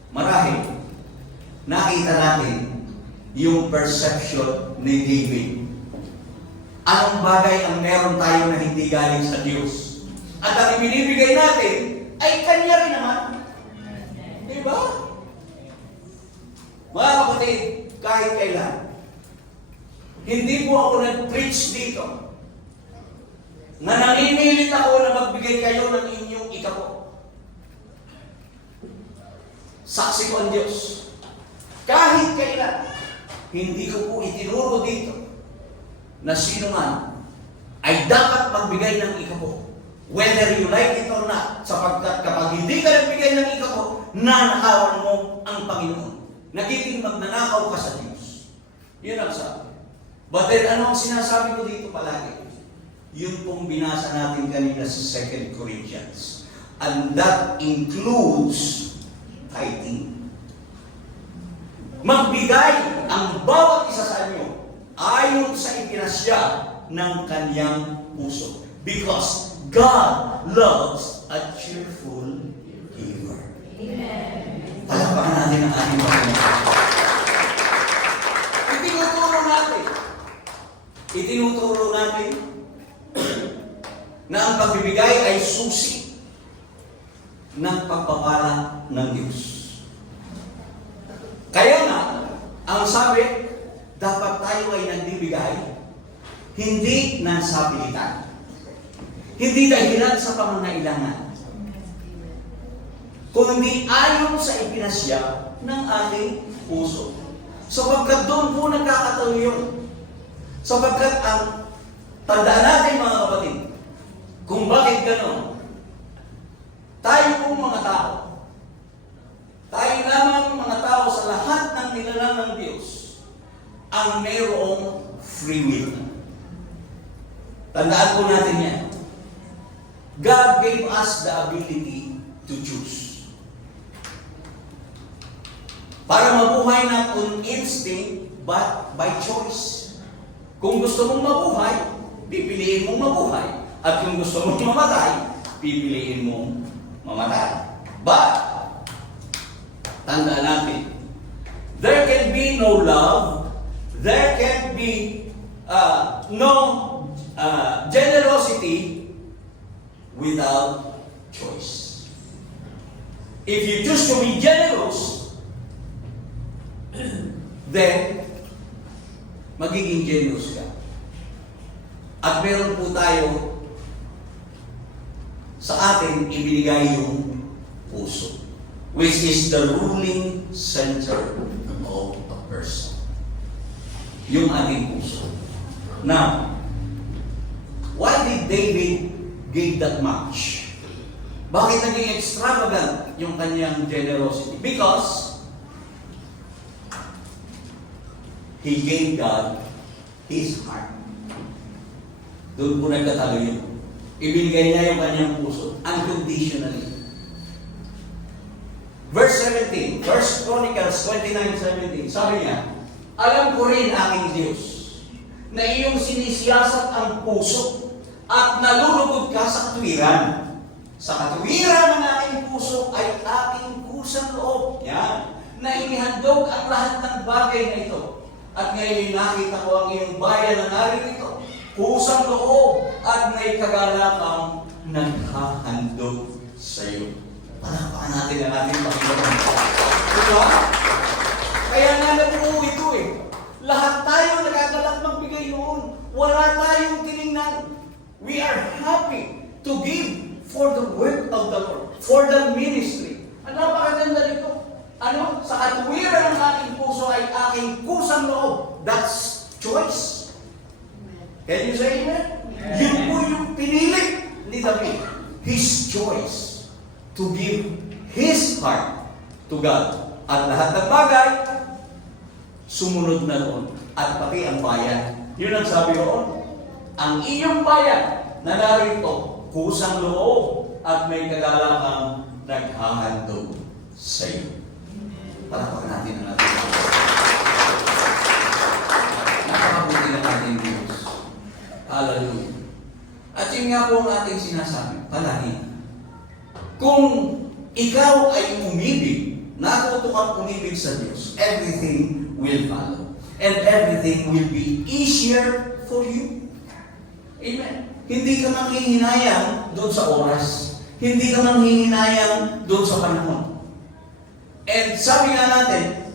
Marahil, nakita natin yung perception ni David. Anong bagay ang meron tayo na hindi galing sa Diyos? At ang ibinibigay natin ay Kanya rin naman. Diba? Mga kapatid, kahit kailan, hindi po ako nag-preach dito na naninilit ako na magbigay kayo ng inyong ikapo. Saksi ko ang Diyos. Kahit kailan, hindi ko po itinuro dito na sino man ay dapat magbigay ng ikapo. Whether you like it or not, sapagkat kapag hindi ka nagbigay ng ikapo, nanakawan mo ang Panginoon. Nagiging magnanakaw ka sa Diyos. Yun ang sabi. But then, ano ang sinasabi ko dito palagi? Yun pong binasa natin kanina sa 2 Corinthians. And that includes tithing. Magbigay ang bawat isa sa inyo ayon sa ipinasya ng kanyang puso. Because God loves a cheerful giver. Palakpakan natin ang ating Panginoon. Itinuturo natin na ang pagbibigay ay susi ng pagpapala ng Diyos. Kaya nga, ang sabi, dapat tayo ay nagbibigay, hindi ng sabilitan. Hindi dahilan sa pangangailangan, kundi ayon sa ipinasya ng ating puso. Sapagkat doon po nagkakataon yun. Sapagkat ang tandaan natin mga kapatid, kung bakit gano'n, tayo pong mga tao, tayo lamang mga tao sa lahat ng nilalang ng Diyos, ang mayroong free will. Tandaan po natin yan. God gave us the ability to choose. Para mabuhay not on instinct, but by choice. Kung gusto mong mabuhay, pipiliin mong mabuhay. At kung gusto mong mamatay, pipiliin mong mamatay. But, tandaan natin, there can be no love, there can be no generosity without choice. If you choose to be generous, then magiging generous ka. At meron po tayo sa atin ibinigay yung puso, which is the ruling center of a person. Yung ating puso. Now, why did David give that much? Bakit naging extravagant yung kanyang generosity? Because he gave God his heart. Doon po nagtatalo yun. Ibinigay niya yung kanyang puso, unconditionally. Verse 17, First Chronicles 29:17, sabi niya, alam ko rin aking Diyos, na iyong sinisiyasat ang puso at nalulugod ka sa katwiran. Sa katuwiran ng aking puso ay aking kusang loob. Yan. Na inihandog ang lahat ng bagay na ito. At ngayon nakita ko ang iyong bayan na narito. Kusang loob at may kagalakang naghahandog sa iyo. Panapakan natin ang ating Panginoon. Diba? Kaya nga nabuo ito eh. Lahat tayo nagagalak magbigay noon. Wala tayong tiningnan. We are happy to give for the work of the Lord, for the ministry. Ang napakaganda nito. Ano? Sa katuwiran ng aking puso ay aking kusang loob. That's choice. Can you say amen? Yun po yung pinili ni David. His choice to give his heart to God. At lahat ng bagay, sumunod na doon. At pati ang bayan. Yun ang sabi roon. Ang iyong bayan na narito, kusang loob at may kagalakang naghahandog sa iyo. Palakpakan natin ang ating Diyos. Napakabuti ng ating Diyos. Hallelujah. At yun nga po ang ating sinasabi, palagi. Kung ikaw ay umibig, natuto kang umibig sa Diyos, everything will follow. And everything will be easier for you. Amen. Hindi ka manghihinayang doon sa oras. Hindi ka manghihinayang doon sa panahon. And sabi nga natin,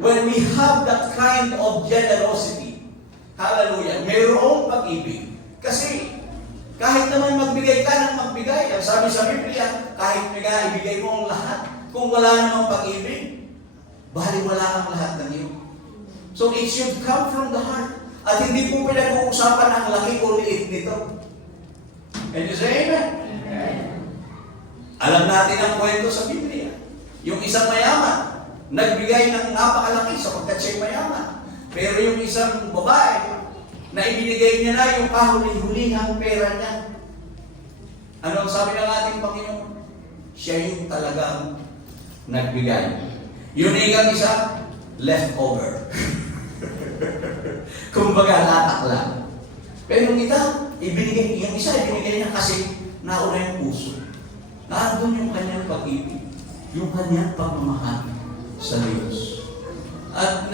when we have that kind of generosity, hallelujah, mayroong pag-ibig. Kasi kahit naman magbigay ka ng magbigay, ang sabi sa Biblia, kahit ibigay mo ang lahat, kung wala namang pag-ibig, baliwala ang lahat ng iyo. So it should come from the heart. At hindi po pinag-uusapan ang laki o liit nito. Can you say amen? Amen. Alam natin ang kwento sa Biblia. Yung isang mayaman, nagbigay ng napakalaki sapagkat siya'y mayaman. Pero yung isang babae, na ibinigay niya na yung kahuli-hulihang pera niya. Ano ang sabi ng ating Panginoon? Siya yung talagang nagbigay. Yung ikang isa, leftover. Kumbaga, latak lang. Pero yung yung isa, ibinigay niya kasi nauna yung puso. Naandun yung kanyang pag-ibig. Yung kanyang pagmamahal sa Diyos. At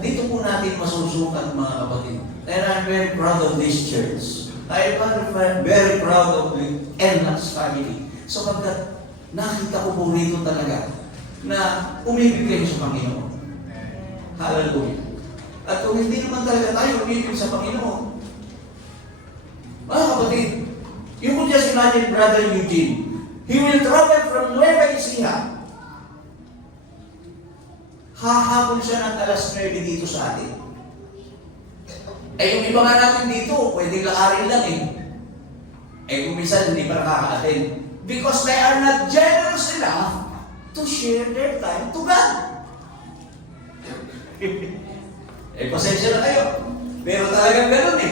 dito po natin masusukat mga kapatid. And I'm very proud of this church. I am very proud of the Enlax family. So pagkat nakita ko po rito talaga na umibig kayo sa Panginoon. Hallelujah. At kung hindi naman talaga tayo umibig sa Panginoon, mga kapatid, you could just imagine Brother Eugene. He will travel from Nueva Ecija. Hahapon siya ng alas 9 dito sa atin. Yung iba nga natin dito, pwedeng lakarin lang kung minsan hindi pa nakaka-attend. Because they are not generous enough to share their time to God. Pasensya na kayo. Pero talagang ganun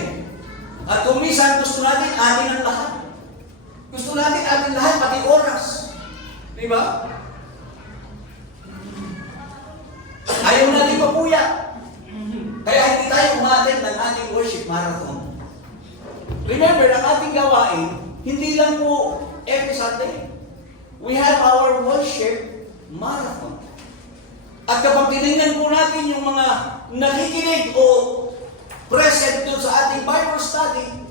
At kung minsan gusto natin atin ang lahat. Gusto natin atin lahat, pati oras. Di ba? Ayaw natin mapuya. Kaya hindi tayo umaten ng ating worship marathon. Remember, ang ating gawain, hindi lang po every Sunday. We have our worship marathon. At kapag tinignan po natin yung mga nakikinig o present doon sa ating Bible study,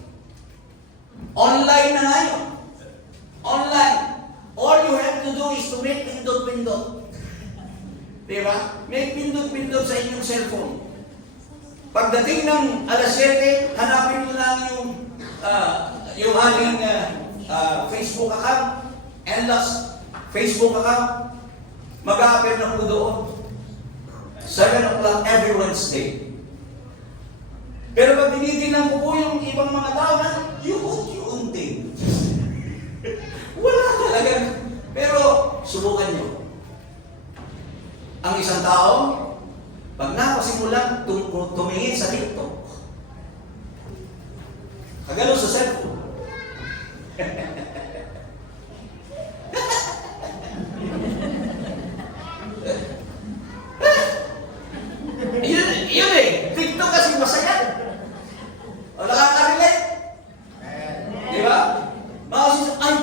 online na ngayon. Online. All you have to do is to make pindot-pindot. Diba? Make pindot-pindot sa inyong cellphone. Pagdating ng alas 7, hanapin mo lang yung ating Facebook account, Enlax Facebook account. Mag-a-appear na po doon. 7 o'clock every Wednesday. Pero pag tinitingnan ko po yung ibang mga tao na, yung din. Wala talaga. Pero, subukan nyo. Ang isang tao, pag napasimulang tumingin sa TikTok, kagano sa cellphone. Yun TikTok kasi masaya. O nakaka-relate. Di ba? Ay,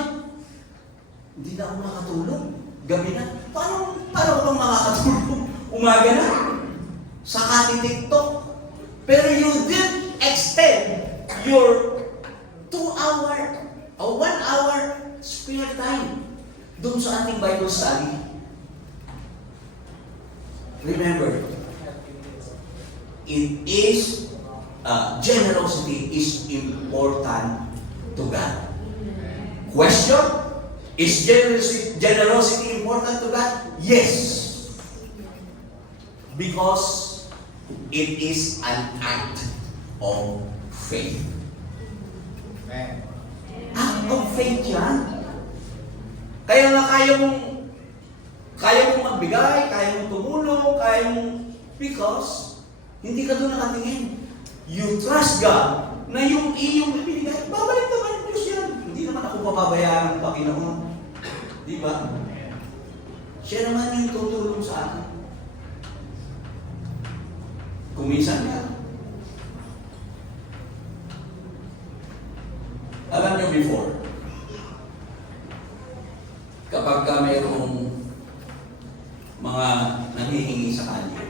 Pero you did extend your 2-hour o 1-hour spare time doon sa ating Bible study. Remember, it is generosity is important to God. Question: is generosity important to God? Yes. Because it is an act of faith. Act of faith yan. Kaya nga kaya mong magbigay, kaya mong tumulong, because hindi ka doon nakatingin. You trust God na yung iyong ibinigay, babalik naman ng Diyos yan. Hindi naman ako mababayaran ng Panginoon. Di ba? Siya naman yung tutulong sa akin. Kuminsan ka. Alam niyo before, kapag ka mayroong mga nanghihingi sa kanya,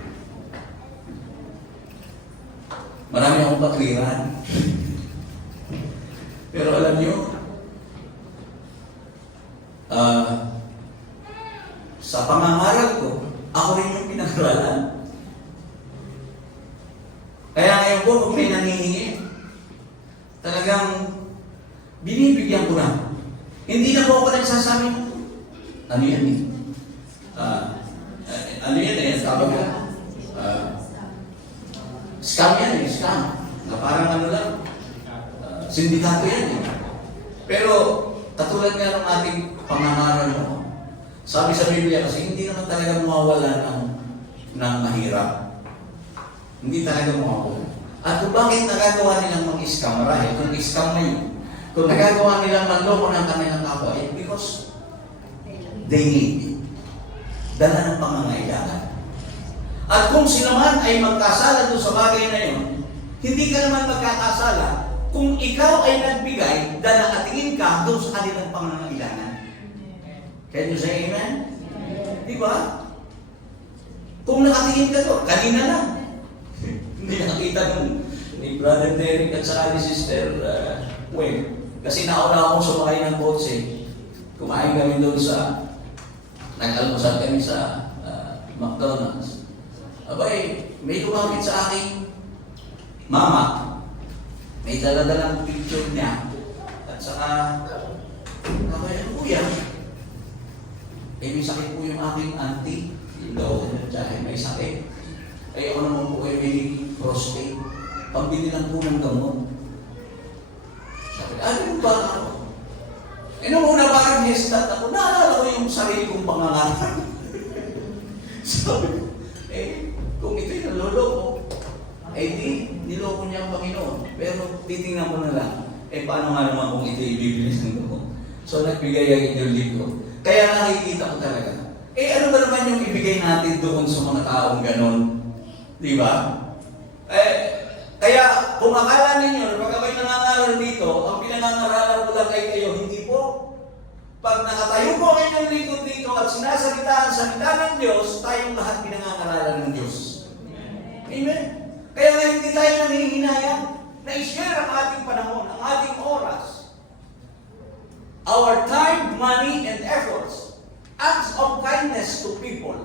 marami akong patwiran. Pero alam niyo, sa pangangaral ko, ako rin yung pinag-aralan. Kaya ngayon po, kung may nanghihingi, talagang binibigyan ko na. Hindi na po ako nagsasabi, ano yan eh? Ano yan eh? Tawag ko? Scam yan eh, scam. Na parang ano lang, sindikato yan eh. Pero, katulad nga ng ating pangangaral mo, sabi sa Biblia kasi hindi naman talaga mawawala ng mahirap. Hindi talaga mawawala. At kung bakit nagagawa nilang mag-scam, marahil kung scam na yun, kung nagagawa nilang manloko ng kanilang kapwa, because they need it. Dala ng pangangailangan. At kung sila man ay magkasala doon sa bagay na yun, hindi ka naman magkakasala kung ikaw ay nagbigay dahil nakatingin ka doon sa kanilang pangangailangan. Can you say amen? Di ba? Kung nakatingin ka doon, kanina lang. Hindi nakakita nung ni Brother Derek at saka ni Sister Wayne. Kasi nauna akong sumakay ng kotse. Kumain kami doon sa, nag-almusal kami sa McDonald's. Abay, may lumapit sa aking mama. May daladalang picture niya. At saka, abay, ano po yan? Eh, may sakit po yung aking auntie. Yung daw, tsaka may sakit. Ay, ako naman po ay may prostate. Pambili lang po ng gamot. Sabi, ano ba ako? Eh, nung una parang hesitant ako, naalala ko yung sarili kong pangangaral. Sabi ko, kung ito'y naloloko, di, niloko niya ang Panginoon. Pero titingnan ko na lang, paano nga naman kung ito'y bibili ng gamot? So, nagbigay ang inyong libro. Kaya nakikita ko talaga. Ano ba naman yung ibigay natin doon sa mga taong ganon? Di ba? Kaya kung akala ninyo, pag ako'y nangangaral dito, ang pinangangaralan ko lang kay kayo, hindi po. Pag nakatayo po kayo ng likod dito at sinasalita ang salita ng Diyos, tayong lahat pinangangaralan ng Diyos. Amen? Kaya nga hindi tayo nanghihinayang na i-share ang ating panahon, ang ating oras. Our time, money, and efforts, acts of kindness to people.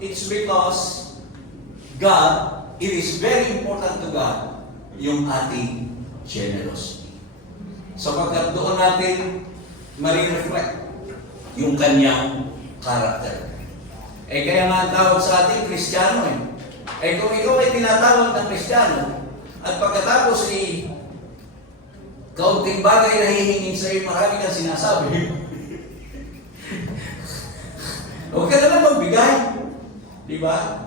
It's because God, it is very important to God, yung ating generosity. Sapagkat doon natin ma-reflect yung kanyang character. Kaya nga ang tawag sa ating Kristiyano kung ikaw ay tinatawag ng Kristiyano, at pagkatapos kaunting bagay na hihingin sa'yo, marami kang sinasabi. Huwag ka na lang magbigay. Di ba?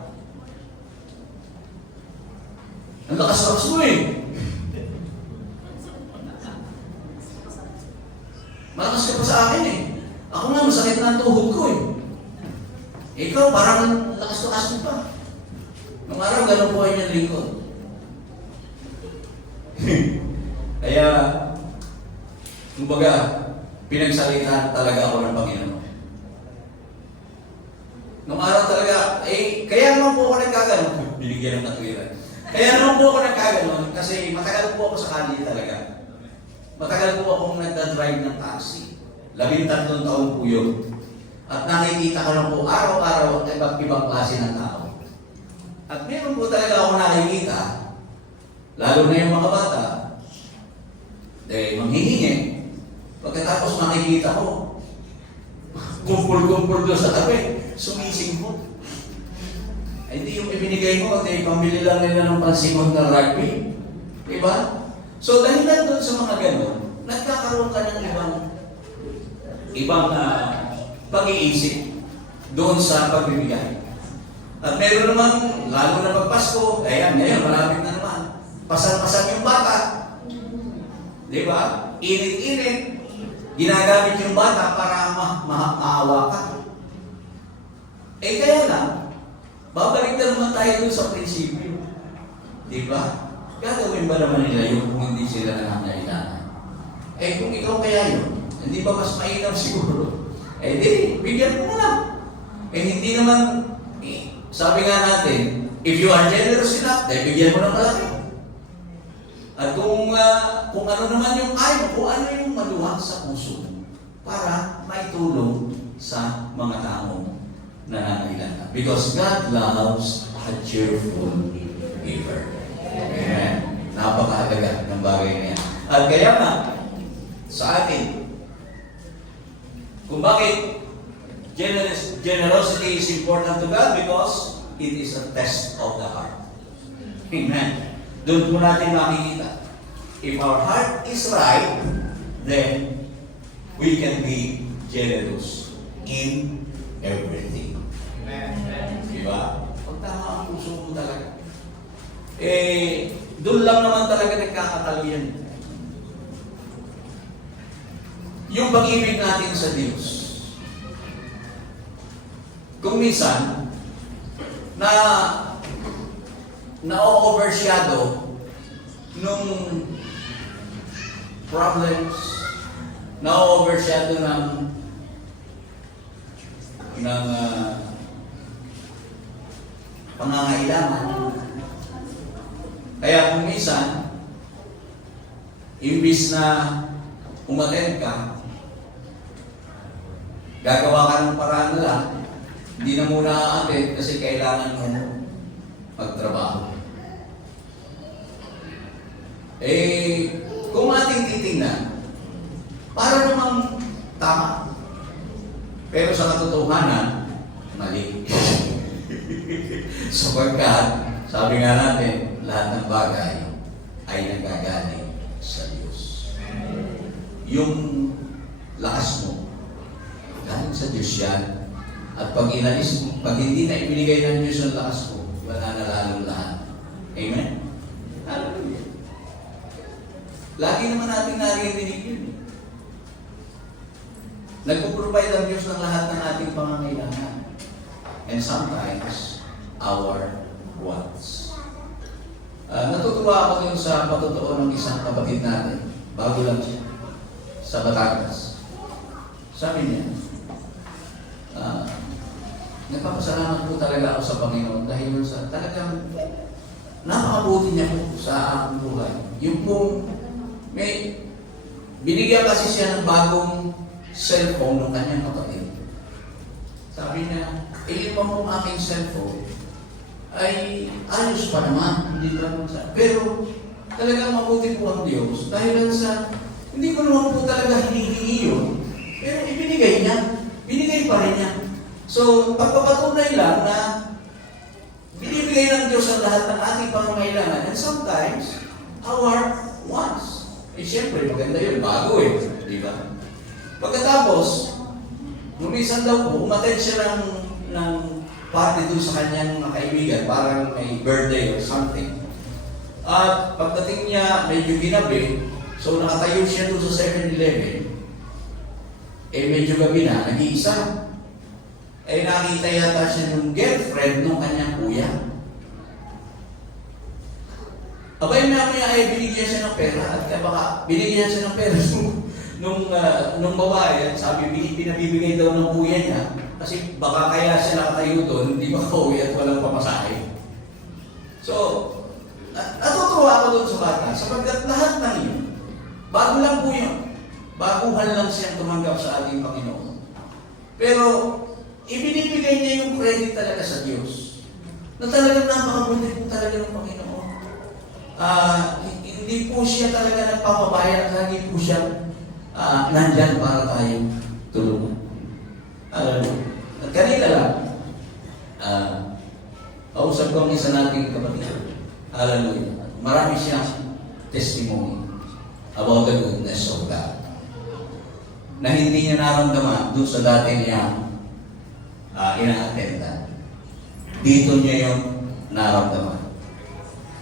Ang lakas-lakas mo malakas ka pa sa akin Ako nga, masakit na ang tuhod ko Ikaw, parang lakas-lakas mo pa. Nung araw, ganun po ay niyang lingkod. Kaya, kumbaga, pinagsalitaan talaga ako ng Panginoon. Nung araw talaga, kaya naman po ako nagkakaroon, binigyan ng katwiran. Kaya naman po ako nagkaganon kasi matagal po ako sa kalye talaga. Matagal po akong nagda-drive ng taxi. 13 taon po yun. At nakikita ko lang po araw-araw at iba't ibang klase ng tao. At meron po talaga ako nakikita, lalo na yung mga bata, manghihingi. Pagkatapos makikita ko, kumpul-kumpul doon sa tabi, sumising po. Ay, hindi yung ibinigay mo, pambili lang nila ng pansingon ng rugby. Diba? So, dahil lang doon sa mga ganun, nagkakaroon ka ng ibang pag-iisip doon sa pagbibigay. At meron naman, lalo na pag-Pasko, ayan, ngayon, malapit na naman. Pasang-pasang yung bata. Diba? Init-init. Ginagamit yung bata para maawa ka. Kaya lang, babalik na naman tayo dun sa prinsipyo. Diba? Gagawin ba naman nila yun kung hindi sila nangangailangan? Kung ikaw kaya yun, hindi ba mas mainam siguro? Di, bigyan mo na. Hindi naman, sabi nga natin, if you are generous enough, bigyan mo ng malaki. At kung ano naman yung ayaw, kung ano yung maluwag sa puso para maitulong sa mga taong nangangailangan. Because God loves a cheerful giver. Amen. Napakahalaga ng bagay na yan. At kaya nga, sa atin, kung bakit generosity is important to God because it is a test of the heart. Amen. Doon po natin makikita. If our heart is right, then we can be generous in everything. Amen. Diba? Pag tama ang puso mo talaga. Doon lang naman talaga nagkakatalo yan. Yung pag-ibig natin sa Diyos. Kung minsan, na-overshadow nung problems, na-overshadow ng pangangailangan. Kaya kung minsan, imbis na umattend ka, gagawa ka ng paraan na lang, hindi na muna aattend kasi kailangan mo magtrabaho. Kung ating titingnan, para namang tama. Pero sa katotohanan, mali. Sapagkat, sabi nga natin, lahat ng bagay ay nanggagaling sa Diyos. Yung lakas mo, galing sa Diyos yan. At pag inalis mo, pag hindi na ibinigay ng Diyos ang lakas mo, wala na lalong lahat. Amen? Hallelujah. Lagi naman natin naririnig yun. Nagpo-provide ang Diyos ng lahat ng ating pangangailangan. And sometimes, our wants. Natutuwa ako din sa patotoo ng isang kapatid natin. Bago lang siya. Sa Batangas. Sabi niya, nagpapasalamat po talaga ako sa Panginoon dahil sa talagang napakabuti niya po sa aking buhay. Yung pong may binigyan kasi siya ng bagong cellphone ng kanyang kapatid. Sabi niya, yung pong aking cellphone ay ayos pa naman, hindi naman sa... Pero talagang mabuti po ang Diyos dahil sa hindi ko naman po talaga hinihingi yun, pero ibinigay niya. Binigay pa rin niya. So, pagpapatunay lang na binibigay ng Diyos ang lahat ng ating pangangailangan. And sometimes, our wants. Siyempre, maganda yun. Bago di ba? Pagkatapos, numisan daw po, umattend siya ng party doon sa kanyang mga kaibigan, parang may birthday or something. At pagdating niya, medyo ginabi, so nakatayo siya doon sa 7-Eleven. Medyo gabi na, nag-iisa. Nakita yata siya ng girlfriend ng kanyang kuya. Abay mamaya ay binigyan siya ng pera at baka binigyan siya ng pera nung babae. Sabi, pinabibigay daw ng kuya niya kasi baka kaya siya nakatayo doon, hindi ba kauwi at walang pamasahe. So, doon sa bata, sapagkat lahat ng iyon, bago lang po yun. Baguhan lang siyang tumanggap sa ating Panginoon. Pero, ibinibigay niya yung credit talaga sa Diyos. Na talagang napakabuti po talaga ng Panginoon. Hindi po siya talaga nagpapabaya, lagi po siya nandyan para tayo tulungan. At kanila lang, kausap ko ang isa nating kapatid. Hallelujah. Marami siyang testimony about the goodness of God. Na hindi niya naramdaman doon sa dati niya ina-attendan. Dito niya yung naramdaman.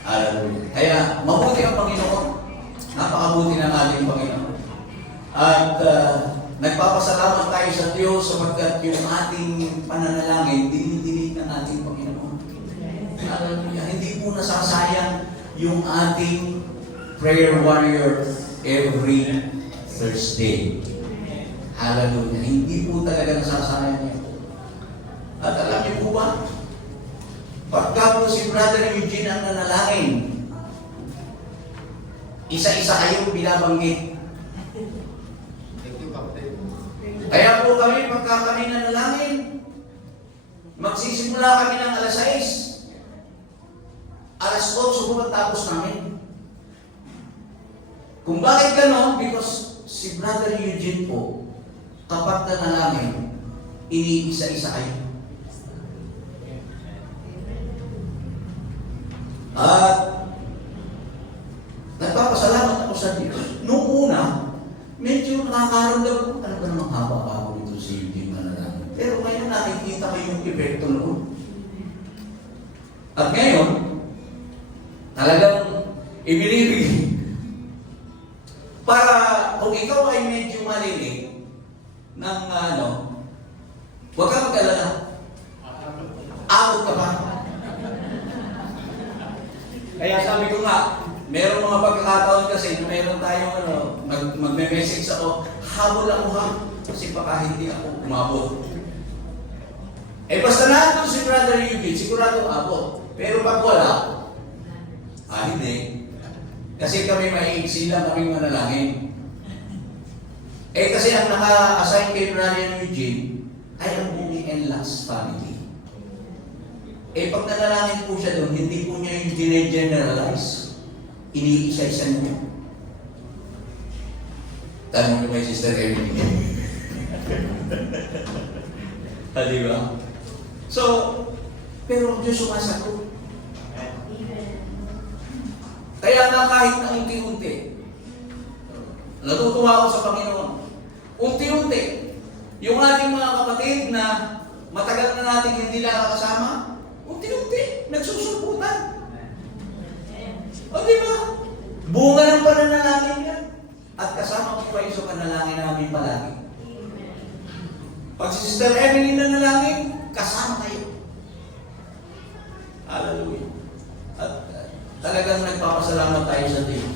Hallelujah. Kaya mabuti ang Panginoon. Napakabuti ng ating Panginoon. At nagpapasalamat tayo sa Diyos sapagkat yung ating pananalangin, dinidinig ng ating Panginoon. Hallelujah. Hindi po nasasayang yung ating prayer warrior every Thursday. Hallelujah. Hindi po talaga nasasayang niya. At alam niyo po ba, pagka po si Brother Eugene ang nanalangin, isa-isa kayong binabanggit. Kaya po kami, pagka kami nanalangin, magsisimula kami ng alas 6. Alas 8 po matapos namin. Kung bakit gano'n? Because si Brother Eugene po, kapag nanalangin, iniisa-isa kayo. At nagpapasalamat ako sa Diyos. Noong una, medyo nakakaramdam ko, ano ba namang haba-haba nito si Eugene manalangin. Pero ngayon nakikita ko yung epekto noon. At ngayon, talagang ibinibigay. Para kung ikaw ay medyo malilig ng huwag ka mag-alala. Abot ka pa. Kaya sabi ko nga, meron mga pagkakataon kasi na meron tayong magme-message ako, habol ako ha, kasi baka hindi ako umabot. Eh basta nandun si Brother Eugene, sigurado abot. Pero pag wala, hindi. Kasi kami maiiksi lang kaming manalangin. Eh kasi ang naka-assign kay Brother Eugene ay ang Bumi and Last family. Eh pag nanalangin po siya doon, hindi po niya yung generalize. Iniisa-isa niya. Tanong niyo may Sister Emily. Di ba? So, pero ang Diyos sumasagot. Kaya nga kahit na unti-unti, natutuwa ako sa Panginoon. Unti-unti, yung ating mga kapatid na matagal na natin hindi nakakasama, unti-unti, nagsusulputan. O di ba? Bunga ng pananalangin yan. At kasama ko kayo sa panalangin namin palagi. Pag si Sister Emily nanalangin, kasama kayo. Hallelujah. At talagang nagpapasalamat tayo sa Diyos.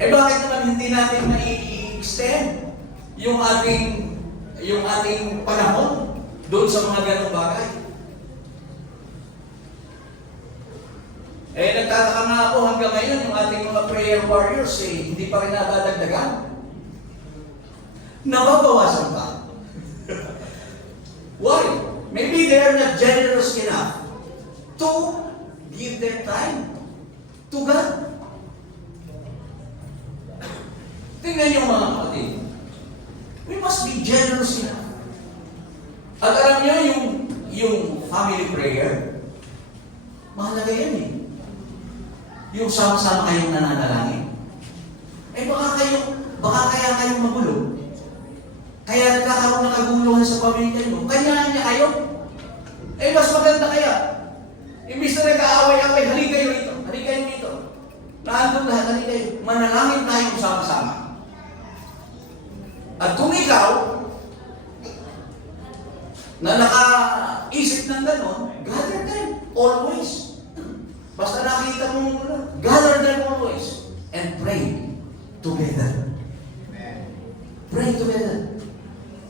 Eh bakit naman hindi natin na-extend yung ating panahon doon sa mga ganong bagay? Eh nagtataka nga ako hanggang ngayon yung ating mga prayer warriors hindi pa rin nadadagdagan. Nababawasan pa. Why? Maybe they are not generous enough to give their time to God. Tingnan niyo mga kapatid. We must be generous enough. At alam niyo yung family prayer, mahalaga yan eh. Yung sama-sama kayong nananalangin. Eh baka kaya kayong magulo. Kaya nagkakaroon ng kaguluhan sa pamilya nyo. Kanya niya kayo. Eh mas maganda kaya. Imbis na nag-aaway-away, halika kayo rito. Halika kayo rito. Naandun lahat, halika kayo. Manalangin tayo sama-sama. At kung ikaw, na nakaisip ng gano'n, gather them always. Basta nakita mo gather them always. And pray together. Pray together.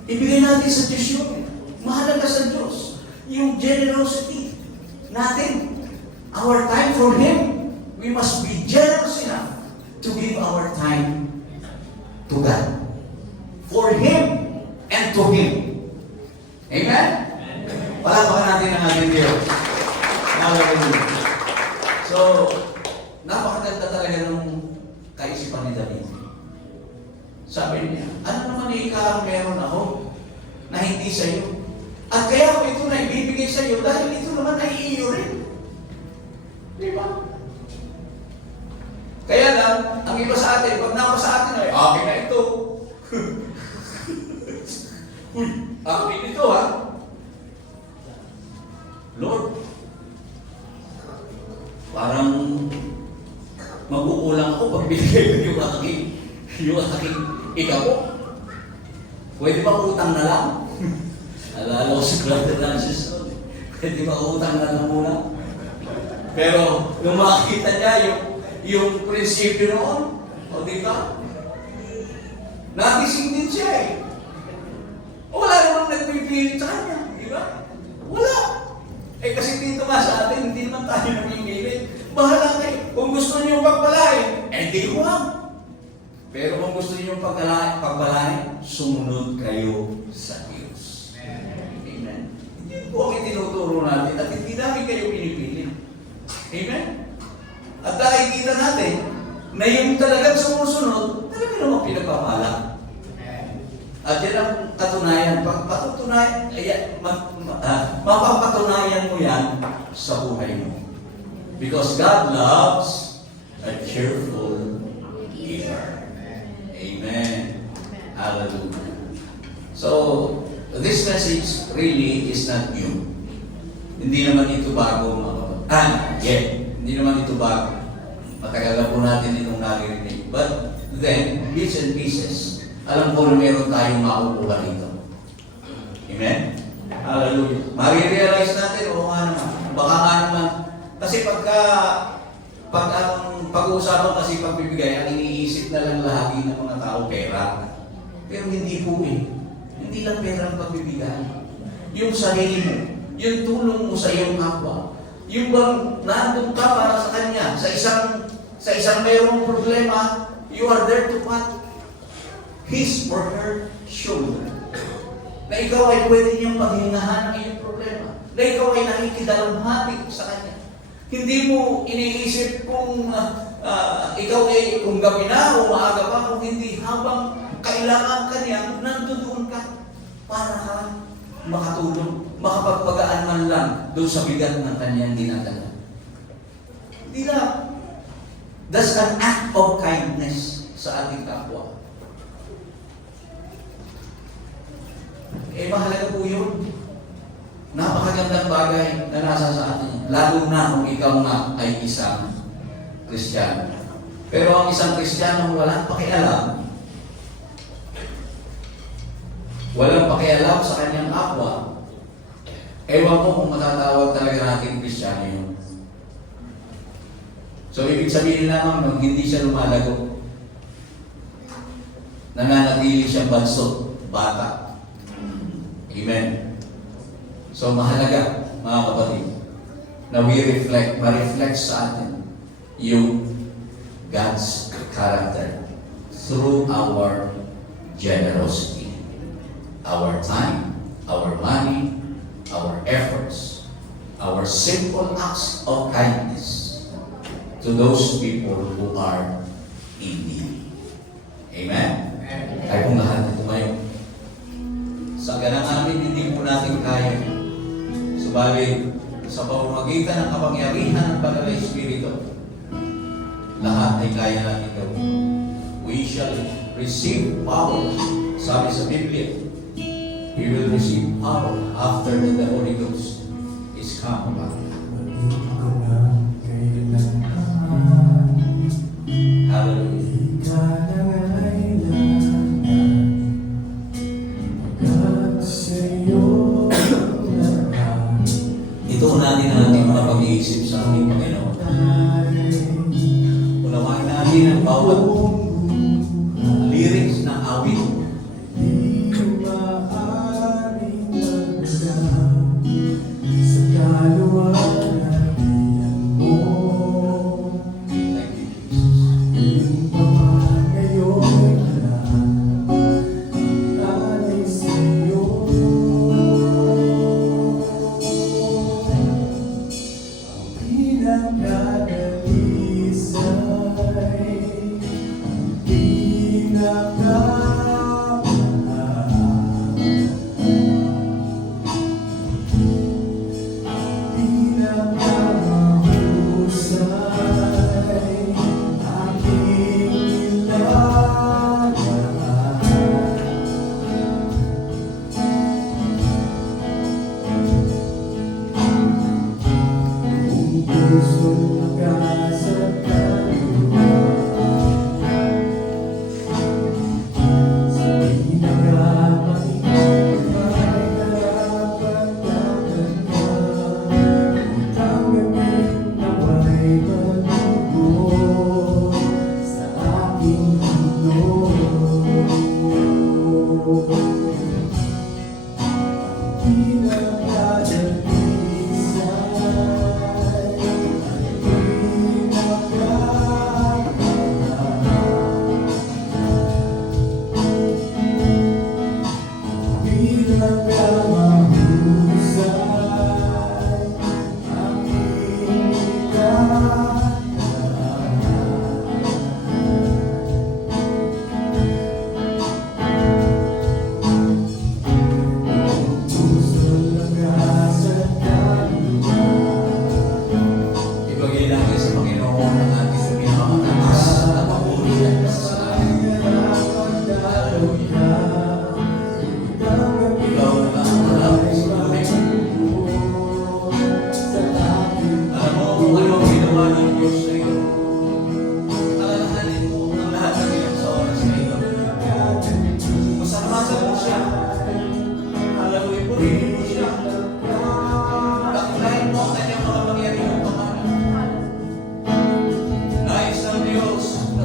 Ibigay natin sa Diyos yun. Mahalaga sa Diyos. Yung generosity natin. Our time for Him. We we must be generous enough to give our time to God. For Him and to Him. Amen? Palakpakan natin ang ating Diyos. Hallelujah. So, napakaganda talaga nung kaisipan ni David. Sabi niya, ano naman meron ako na hindi sa iyo? At kaya ko ito na ibibigay sa iyo dahil ito naman ay iyo rin. Di ba? Kaya lang, ang iba sa atin, pag napa sa atin ay, akin na ito. Uy, akin ito ha. Lord, parang magkukulang ako pag binigay ko yung aking ikaw. Pwede ba utang na lang? Alala ko si Brother Francis noon. Pwede ba utang na lang muna? Pero nung makikita niya yung prinsipyo noon, o di ba? Nagising din siya eh. Wala namang nagpipilit sa kanya, di ba? Wala. Eh kasi dito nga sa atin, hindi naman tayo namimilit. Bahala kayo. Kung gusto niyo pagpalain, eh di huwag. Pero kung gusto niyo pagpalain, sumunod kayo sa Diyos. Amen. Yun po ang itinuturo natin at hindi namin kayo pinipilit. Amen. At nakikita natin na yung talagang sumusunod, talaga naman pinagpapala. At yan ang katunayan. Mapapatunayan mo yan sa buhay mo. Because God loves a cheerful giver. Amen. Hallelujah. So, this message really is not new. Hindi naman ito bago hindi naman ito bago. Matagal na po natin itong naririnig. But then, bits and pieces, alam ko na meron tayong makukuha dito. Amen? Hallelujah. Marirealize natin, oo nga naman. Baka nga naman. Kasi pag ang pag-uusapan kasi pagbibigay, ang iniisip na lang lagi ng mga tao, pera. Pero hindi po eh. Hindi lang pera ang pagbibigay. Yung sarili mo, yung tulong mo sa iyong kapwa, yung bang nandun ka para sa kanya, sa isang mayroong problema, you are there to pat his or her shoulder. Na ikaw ay pwede niyang paghingahan ang iyong problema. Na ikaw ay nakikidalamhati sa kanya. Hindi mo iniisip kung ikaw ay kung gabi na o maaga pa, kung hindi habang kailangan ka niya, nandoon ka para ka makatulong, makapagpagaan man lang doon sa bigat ng kanyang dinadala. Hindi lang. That's an act of kindness sa ating kapwa. Eh, mahalaga po yun. Napakagandang bagay na nasa sa atin. Lalo na kung ikaw nga ay isang Kristiyano. Pero ang isang Kristiyano walang pakialam sa kanyang kapwa, ewan ko kung matatawag talaga natin Kristiyano yun. So, ibig sabihin lamang nung hindi siya lumalago, nananatili siyang bansot, bata. Amen. So, mahalaga, mga kapatid, na ma-reflect sa atin yung God's character through our generosity. Our time, our money, our efforts, our simple acts of kindness to those people who are in need. Amen? Ay kung lahat ito ngayon. Sa ganang amin, hindi po natin kaya. Subalit, sa pamamagitan ng kapangyarihan ng Banal na Espiritu, lahat ay kaya natin gawin. We shall receive power. Sabi sa Biblia, we will receive power after the Holy Ghost is come back. Hallelujah. Ito natin ang ating mga pag-iisip sa ating Panginoon. Unawain natin ang bawat lyrics ng awit.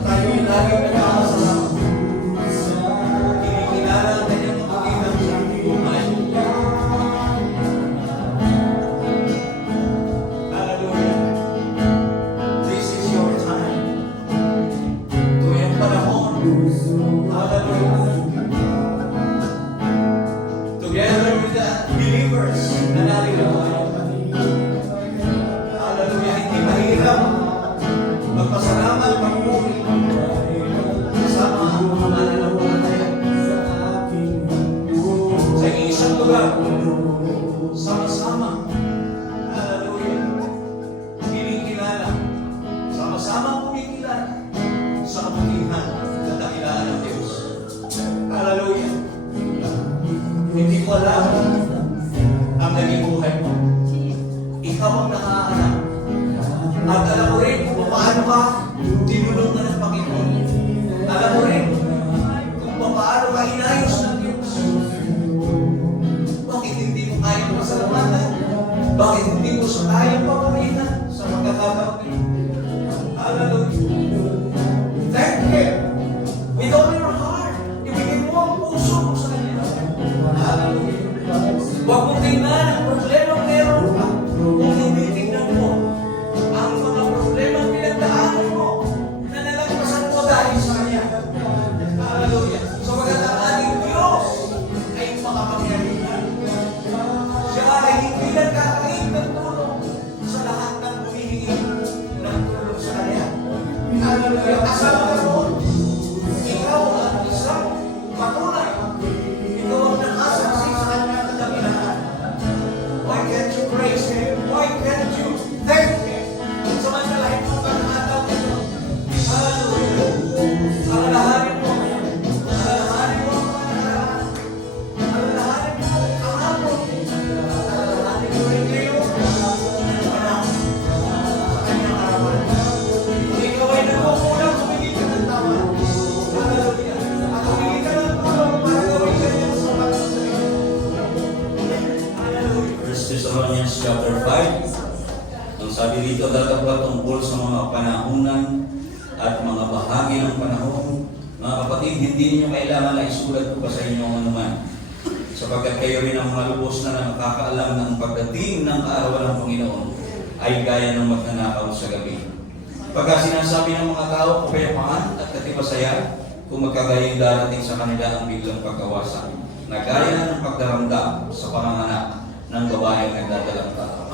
tayo'y lagi nag-aasalamat. Kinikilala ang kanyang kapagitan sa ating buhay. Hallelujah. This is your time. Ito yung panahon. Hallelujah. Together with the believers na narito. Hallelujah. Hindi mahirap magpasalamat, magpuri kasama ang mga nananampalataya sa isang lugar, sama-sama. Hallelujah. Kinikilala, sama-sama kumikilala sa kabutihan at dakilaan ng Diyos. Hallelujah. Hindi ko alam ang naging buhay mo. Ikaw ang nakaalam. At alam mo rin kung paano ka tinulungan ng Panginoon. Alam mo rin kung paano ka inayos ng Diyos. Bakit hindi mo kayang pasalamatan? Bakit hindi mo sa kayang pamarihan sa pagkakataon nito? Hallelujah. Thank Him with all your heart. Ibigay mo ang puso mo sa Kanya. Hallelujah. Huwag mo tingnan ang problema meron ka. Kung hindi tingnan mo ang mga problema pinagdaanan mo na nalagpasan mo dahil sa Kanya. Hallelujah. Sapagat ang ating Diyos ay makapangyarihan. Siya ay hindi nagkakain ng tulong sa lahat ng humihingi ng tulong sa Kanya. Hallelujah. Asal ka roon. Ikaw ang isang patunay. Ikaw ang nakasasi sa Kanya ng dakilaan. Why can't you praise Him? Why can't you thank Him? Samantalahin mo ka ng ataw nito. Hallelujah. Alalahanin mo. Alalahanin mo ang mga nakaraan. Alalahanin mo ang kahapon. Alalahanin mo rin kayo ang panahon sa Kanyang harapan. Kung ikaw ay nagkukulang, humingi ka ng tawad. Hallelujah. At humingi ka ng tulong para gawin kayo sa pagkakas. Hallelujah. 1 Thessalonians chapter 5. Ang sabi dito, dataplat tungkol sa mga panahunan at mga bahagi ng panahon. Mga kapatid, hindi niyo kailangan na isulat ko pa sa inyo ang anuman. Sapagkat kayo rin ang mga lubos na nakakaalam ng pagdating ng kaarawan ng Panginoon ay gaya ng magnanakaw sa gabi. Pagka sinasabi ng mga tao kapayapaan at katibasayan, kung magkagayang darating sa kanila ang biglang pagkawasan, na gaya ng pagdaramdam sa panganganak ng babaeng nagdadalang tao.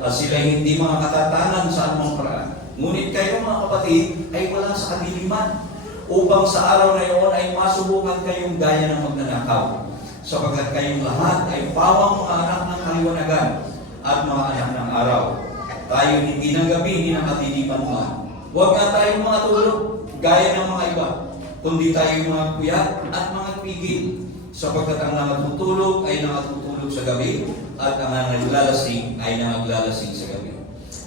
At sila hindi mga katatanan sa anumang paraan. Ngunit kayo mga kapatid ay wala sa kadiliman, upang sa araw na iyon ay masubukan kayong gaya ng magnanakaw, sapagkat kayong lahat ay pawang mga anak ng kaliwanagan at mga anak ng araw. Tayo hindi ng gabi, hindi ng kadiliman pa. Huwag nga tayong mga tulog, gaya ng mga iba, kundi tayong mga puyat at mga pigil, sapagkat ang nangatutulog ay nangatutulog sa gabi, at ang naglalasing ay naglalasing sa gabi.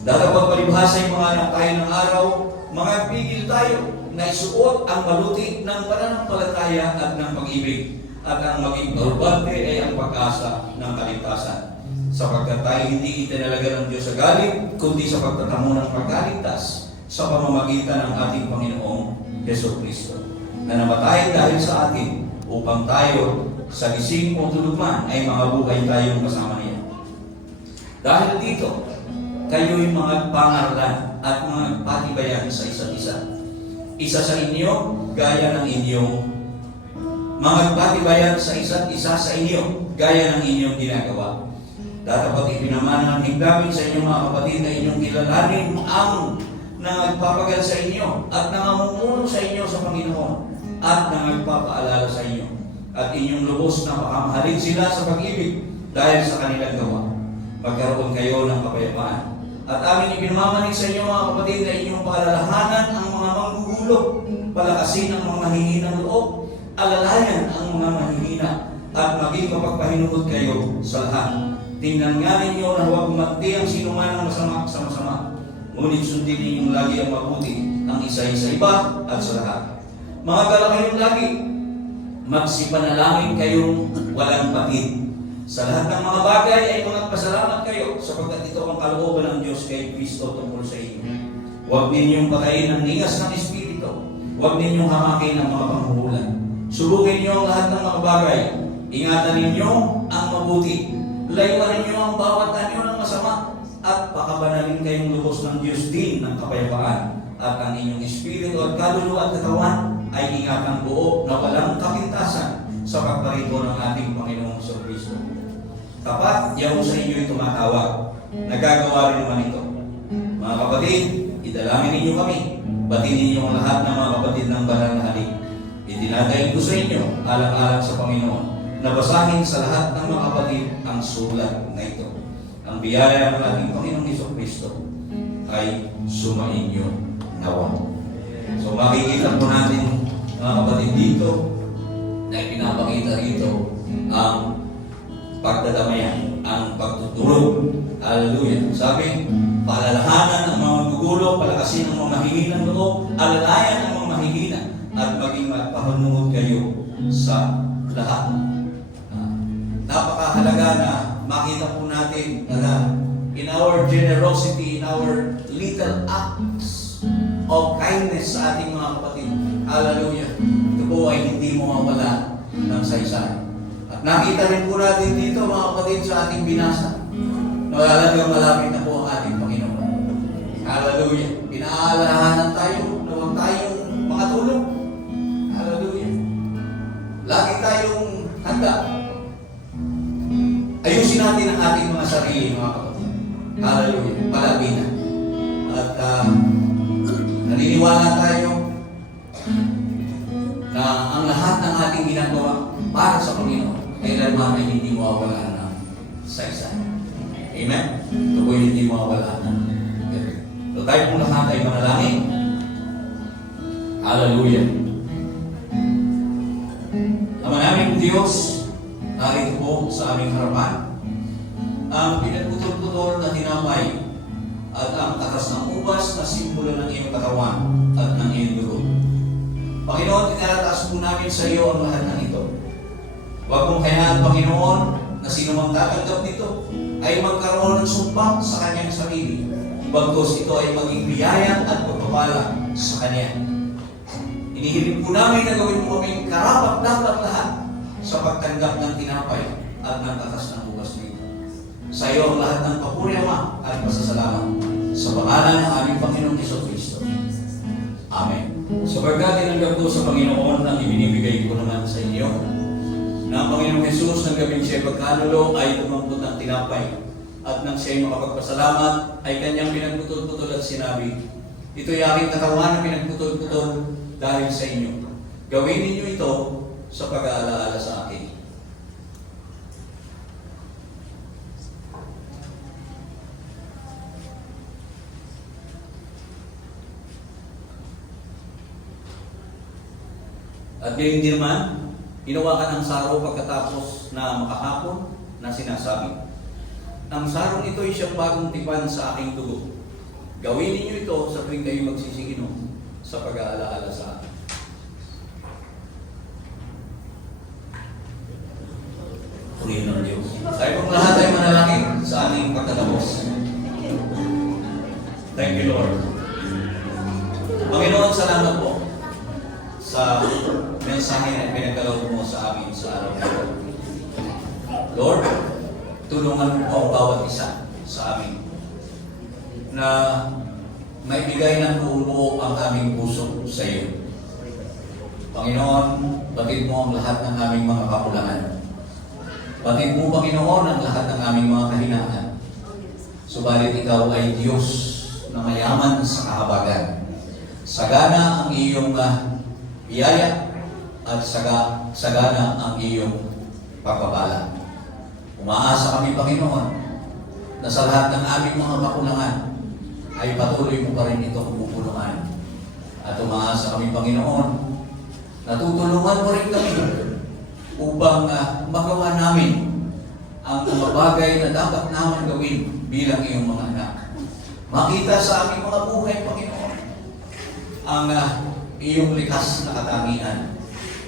Datapag palibhasa yung mga anak tayo ng araw, mga pigil tayo na isuot ang maluti ng pananampalataya at ng pag-ibig, at ang maging turbante ay ang pag-asa ng kaligtasan. Sapagkat tayo hindi itinalaga ng Diyos sa galit, kundi sa pagtatamo ng pagkaligtas sa pamamagitan ng ating Panginoong Jesucristo, na namatay dahil sa atin, upang tayo sa gising o tulog man ay mga buhay tayong kasama niya. Dahil dito, kayo'y mga pangalan at mga patibayan sa isa't isa. Isa sa inyo, gaya ng inyong mga patibayan sa isa't isa sa inyo, gaya ng inyong ginagawa. Datapat ipinamana ng higdamin sa inyong mga kapatid na inyong kilalanin ang nagpapagal sa inyo at nangamumuno sa inyo sa Panginoon at nagpapaalala sa inyo, at inyong lubos na pakamahalin sila sa pag-ibig dahil sa kanilang gawa. Magkaroon kayo ng kapayapaan. At aming ipinamamanig sa inyo mga kapatid na inyong paalalahanan ang mga manggugulo, palakasin ang mga mahihinang loob, alalayan ang mga mahihina, at maging mapagpahinuhod kayo sa lahat. Tingnan nga ninyo na huwag magti ang sinuman ng masama sa masama, ngunit sundin ninyong lagi ang mabuti, ang isa sa iba at sa lahat. Mga kalakayong lagi, magsipanalangin kayong walang patid. Sa lahat ng mga bagay ay magpasalamat kayo, sapagkat ito ang kalooban ng Diyos kay Kristo tungkol sa inyo. Huwag ninyong patayin ang ningas ng Espiritu, Huwag ninyong hamakin ang mga panghuhulan. Subukin niyo ang lahat ng mga bagay. Ingatan ninyo ang mabuti. Layuan ninyo ang bawat anyo ng masama. At pakabanalin kayong lubos ng Diyos din ng kapayapaan. At ang inyong espiritu at kaluluwa at katawan ay ingatang buo na walang kapintasan sa pagparito ng ating Panginoong Kristo. Tapat, yaw sa inyo ay tumatawag. Nagagawa rin naman ito. Mga kapatid, idalangin ninyo kami. Batiin ninyo ang lahat ng mga kapatid ng banal na halik. Itinatayin ko sa inyo, alang-alang sa Panginoon, na basahin sa lahat ng mga kapatid ang sulat na ito. Ang biyaya ng ating Panginoong Kristo ay sumainyo nawa. So makikita po natin, mga kapatid, dito na ipinapakita rito ang pagdadamayan, ang pagtutulog. Hallelujah. Sabi, paalalahanan ang mga gugulo, palakasin ang mga mahihinang loob, alalayan ang mga mahihina, at maging magpahanungod kayo sa lahat. Napakahalaga na makita po natin na in our generosity, in our little acts of kindness sa ating mga kapatid. Hallelujah. Ito po ay hindi mawawala ng saysay. At nakita rin po natin dito, mga kapatid, sa ating binasa, na talagang malapit na po ang ating Panginoon. Hallelujah. Pinaalalahanan tayo na huwag tayong makatulog. Hallelujah. Lagi tayong handa. Ayusin natin ang ating mga sarili, mga kapatid. Hallelujah. Palagi na. At naniniwala tayo na ang lahat ng ating ginagawa para sa Panginoon ay kailanman ay hindi mawawala ng saysay. Amen? Ito po hindi mawawala ng. So tayo pong lahat ay manalangin. Hallelujah. Ama naming Diyos, narito po sa aming harapan ang pinagputol-putol na tinapay at ang katas ng ubas na simbolo ng iyong katawan at ng iyong dugo. Panginoon, tinataas po namin sa iyo ang lahat ng ito. Huwag mong hayaan, Panginoon, na sino mang tatanggap nito ay magkaroon ng sumpa sa kanyang sarili. Bagkus ito ay maging biyaya at pagpapala sa kanya. Inihiling po namin na gawin mo kaming karapat-dapat lahat sa pagtanggap ng tinapay at ng katas ng ubas nito. Sa iyo ang lahat ng papuri, Ama, at pasasalamat sa pangalan ng aming Panginoong Kristo. Amen. Sapagkat tinanggap ko sa Panginoon ang ibinibigay ko naman sa inyo, na ang Panginoong Jesus ng gabing siya'y pagkanulo ay tumampot ng tinapay, at nang siya'y makapagpasalamat ay kanyang pinagputol-putol at sinabi, ito'y aking katawan na pinagputol-putol dahil sa inyo. Gawin ninyo ito sa pag-aalaala sa akin. At gayon din naman, hinawakan ang saro pagkatapos na makahapon na sinasabi, ang sarong ito ay siyang bagong tipan sa aking dugo. Gawin ninyo ito sa tuwing kayo magsisiginom sa pag-aalaala sa akin. Purihin ng Diyos. Tayo pong lahat ay manalangin sa aming pagtatapos. Thank you, Lord. Panginoon, salamat po sa mensahe na pinagdalaw mo sa amin sa araw na ito. Lord, tulungan mo po ang bawat isa sa amin na maibigay ng buong buo ang aming puso sa iyo. Panginoon, batid mo ang lahat ng aming mga kakulangan. Batid mo, Panginoon, ang lahat ng aming mga kahinaan. Subalit ikaw ay Diyos na mayaman sa kahabagan. Sagana ang iyong biyaya at sagana ang iyong pagpapala. Umaasa kami, Panginoon, na sa lahat ng aming mga kakulangan ay patuloy mo pa rin itong pupulungan. At umaasa kami, Panginoon, na tutulungan mo rin kami upang magawa namin ang mga bagay na dapat naman gawin bilang iyong mga anak. Makita sa aming mga buhay, Panginoon, ang iyong likas na katangian,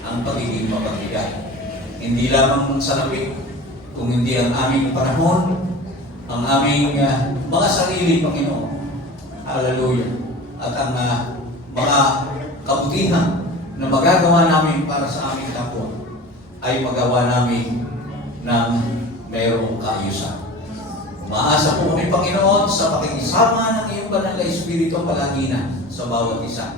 ang pagiging mapagbigay. Hindi lamang sa labing, kung hindi ang aming panahon, ang aming mga sarili, Panginoon. Hallelujah. At ang mga kabutihan na magagawa namin para sa aming kapwa ay magawa namin ng mayroong kaayusan. Umaasa po kami, Panginoon, sa pakikisama ng iyong banal na Espiritu palagi na sa bawat isa.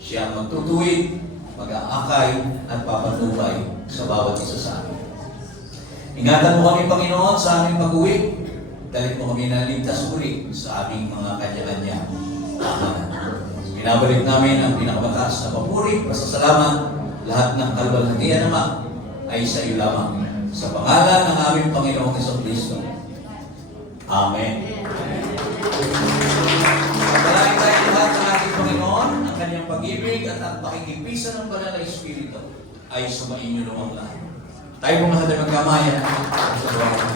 Siya ang magtutuwid, mag-aakay at papatubay sa bawat isa sa amin. Ingatan mo kami, Panginoon, sa aming pag-uwi. Dahil mo kami naligtas uli sa aming mga kanya-kanya tahanan. Binabalik namin ang pinakamataas na papuri, pasasalamat, lahat ng kalwalhatian naman ay sa iyo lamang. Sa pangalan ng aming Panginoong Jesucristo. Amen. Pagdalangin tayo lahat ng ating Panginoon, ang kanyang pag-ibig at ang pakikipisa ng banal na Espiritu ay sumainyo lumang lahat. Tayo po mga magkamayan sa buwan ng